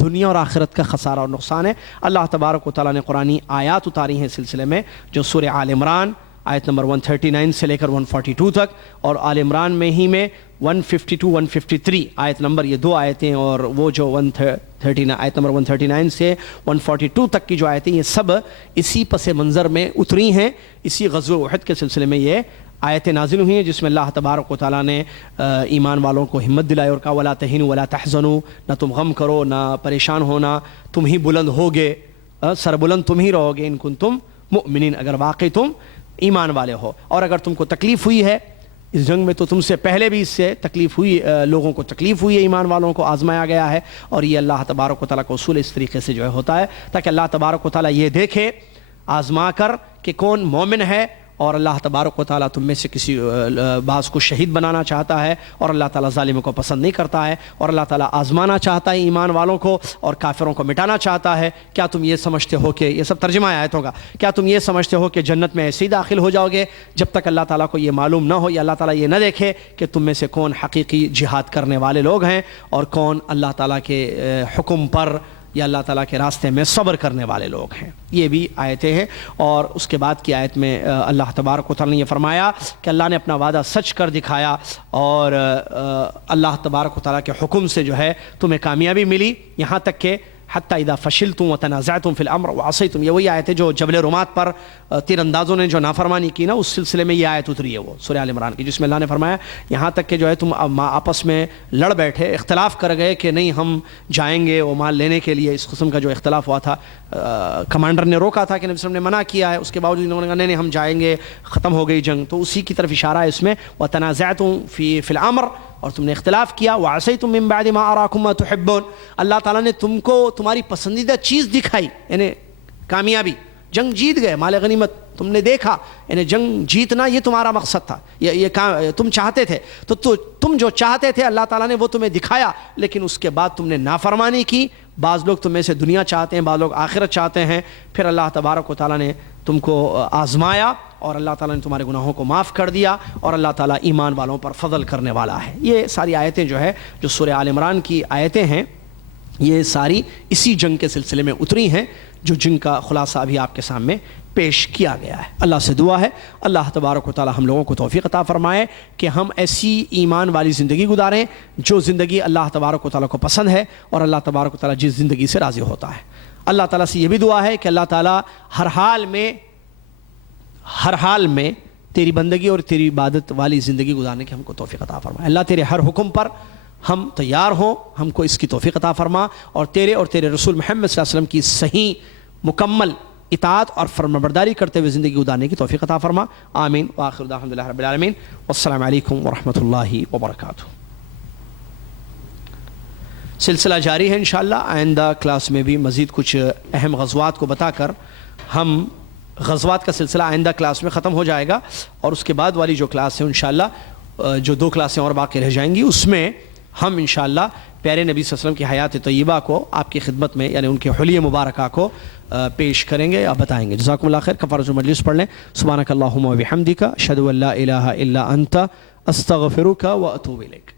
دنیا اور آخرت کا خسارہ اور نقصان ہے. اللہ تبارک و تعالیٰ نے قرآنی آیات اتاری ہیں سلسلے میں، جو سورہ آل عمران آیت نمبر 139 سے لے کر 142 تک، اور آل عمران میں ہی میں 152 153 آیت نمبر، یہ دو آیتیں، اور وہ جو 139 آیت نمبر 139 سے 142 تک کی جو آیتیں، یہ سب اسی پس منظر میں اتری ہیں. اسی غزوہ احد کے سلسلے میں یہ آیتیں نازل ہوئی ہیں، جس میں اللہ تبارک و تعالیٰ نے ایمان والوں کو ہمت دلائی اور کہا وَلَا تَهِنُوا وَلَا تَحْزَنُوا، نہ تم غم کرو نہ پریشان ہونا، تم ہی بلند ہوگے، سربلند تم ہی رہو گے، ان کنتم مؤمنین، اگر واقعی تم ایمان والے ہو. اور اگر تم کو تکلیف ہوئی ہے اس جنگ میں تو تم سے پہلے بھی اس سے تکلیف ہوئی، لوگوں کو تکلیف ہوئی ہے، ایمان والوں کو آزمایا گیا ہے. اور یہ اللہ تبارک و تعالیٰ کا اصول اس طریقے سے جو ہے ہوتا ہے تاکہ اللہ تبارک و تعالیٰ یہ دیکھے آزما کر کہ کون مومن ہے. اور اللہ تبارک و تعالیٰ تم میں سے کسی بعض کو شہید بنانا چاہتا ہے، اور اللہ تعالیٰ ظالموں کو پسند نہیں کرتا ہے، اور اللہ تعالیٰ آزمانا چاہتا ہے ایمان والوں کو اور کافروں کو مٹانا چاہتا ہے. کیا تم یہ سمجھتے ہو کہ یہ سب ترجمہ آیتوں کا، کیا تم یہ سمجھتے ہو کہ جنت میں ایسے ہی داخل ہو جاؤ گے جب تک اللہ تعالیٰ کو یہ معلوم نہ ہو، یا اللہ تعالیٰ یہ نہ دیکھے کہ تم میں سے کون حقیقی جہاد کرنے والے لوگ ہیں اور کون اللہ تعالیٰ کے حکم پر یا اللہ تعالیٰ کے راستے میں صبر کرنے والے لوگ ہیں. یہ بھی آیتیں ہیں. اور اس کے بعد کی آیت میں اللہ تبارک و تعالیٰ نے یہ فرمایا کہ اللہ نے اپنا وعدہ سچ کر دکھایا، اور اللہ تبارک و تعالیٰ کے حکم سے جو ہے تمہیں کامیابی ملی، یہاں تک کہ حتیٰ اذا فشلتم وتنازعتم فی الامر وعصیتم. یہ وہی آیت ہے جو جبل رمات پر تیر اندازوں نے جو نافرمانی کی نا، اس سلسلے میں یہ آیت اتری ہے، وہ سورہ آل عمران کی، جس میں اللہ نے فرمایا یہاں تک کہ جو ہے تم آپس میں لڑ بیٹھے، اختلاف کر گئے کہ نہیں ہم جائیں گے وہ مال لینے کے لیے. اس قسم کا جو اختلاف ہوا تھا، کمانڈر نے روکا تھا کہ نبی صلی اللہ علیہ وسلم نے منع کیا ہے، اس کے باوجود انہوں نے کہا نہیں ہم جائیں گے، ختم ہو گئی جنگ. تو اسی کی طرف اشارہ ہے اس میں، وتنازعتم فی الامر، اور تم نے اختلاف کیا، وعصیتم من بعد ما اراکم ما تحبون، اللہ تعالیٰ نے تم کو تمہاری پسندیدہ چیز دکھائی، یعنی کامیابی، جنگ جیت گئے، مال غنیمت تم نے دیکھا، یعنی جنگ جیتنا یہ تمہارا مقصد تھا، یہ تم چاہتے تھے، تو تم جو چاہتے تھے اللہ تعالیٰ نے وہ تمہیں دکھایا، لیکن اس کے بعد تم نے نافرمانی کی. بعض لوگ تم میں سے دنیا چاہتے ہیں، بعض لوگ آخرت چاہتے ہیں. پھر اللہ تبارک و تعالیٰ نے تم کو آزمایا اور اللہ تعالیٰ نے تمہارے گناہوں کو معاف کر دیا، اور اللہ تعالیٰ ایمان والوں پر فضل کرنے والا ہے. یہ ساری آیتیں جو ہے جو سورہ آل عمران کی آیتیں ہیں، یہ ساری اسی جنگ کے سلسلے میں اتری ہیں، جو جنگ کا خلاصہ ابھی آپ کے سامنے پیش کیا گیا ہے. اللہ سے دعا ہے اللہ تبارک و تعالیٰ ہم لوگوں کو توفیق عطا فرمائے کہ ہم ایسی ایمان والی زندگی گزاریں جو زندگی اللہ تبارک و تعالیٰ کو پسند ہے، اور اللہ تبارک و تعالیٰ جس زندگی سے راضی ہوتا ہے. اللہ تعالیٰ سے یہ بھی دعا ہے کہ اللہ تعالیٰ ہر حال میں تیری بندگی اور تیری عبادت والی زندگی گزارنے کی ہم کو توفیق عطا فرمائے. اللہ تیرے ہر حکم پر ہم تیار ہوں، ہم کو اس کی توفیق عطا فرما، اور تیرے رسول محمد صلی اللہ علیہ وسلم کی صحیح مکمل اطاعت اور فرمانبرداری کرتے ہوئے زندگی گزارنے کی توفیق عطا فرما. آمین. وآخر دعوانا الحمدللہ رب العالمین، والسلام علیکم ورحمۃ اللہ وبرکاتہ. سلسلہ جاری ہے انشاءاللہ. آئندہ کلاس میں بھی مزید کچھ اہم غزوات کو بتا کر ہم غزوات کا سلسلہ آئندہ کلاس میں ختم ہو جائے گا، اور اس کے بعد والی جو کلاس ہے انشاءاللہ جو 2 کلاسیں اور باقی رہ جائیں گی، اس میں ہم انشاءاللہ پیارے نبی صلی اللہ علیہ وسلم کی حیات طیبہ کو آپ کی خدمت میں، یعنی ان کے حلیہ مبارکہ کو پیش کریں گے یا بتائیں گے. جزاکم اللہ خیر. کفارۃ المجلس پڑھ لیں. سبحانک اللہم و بحمدک، اشہد ان لا الہ الا انت، استغفرک و اتوب الیک.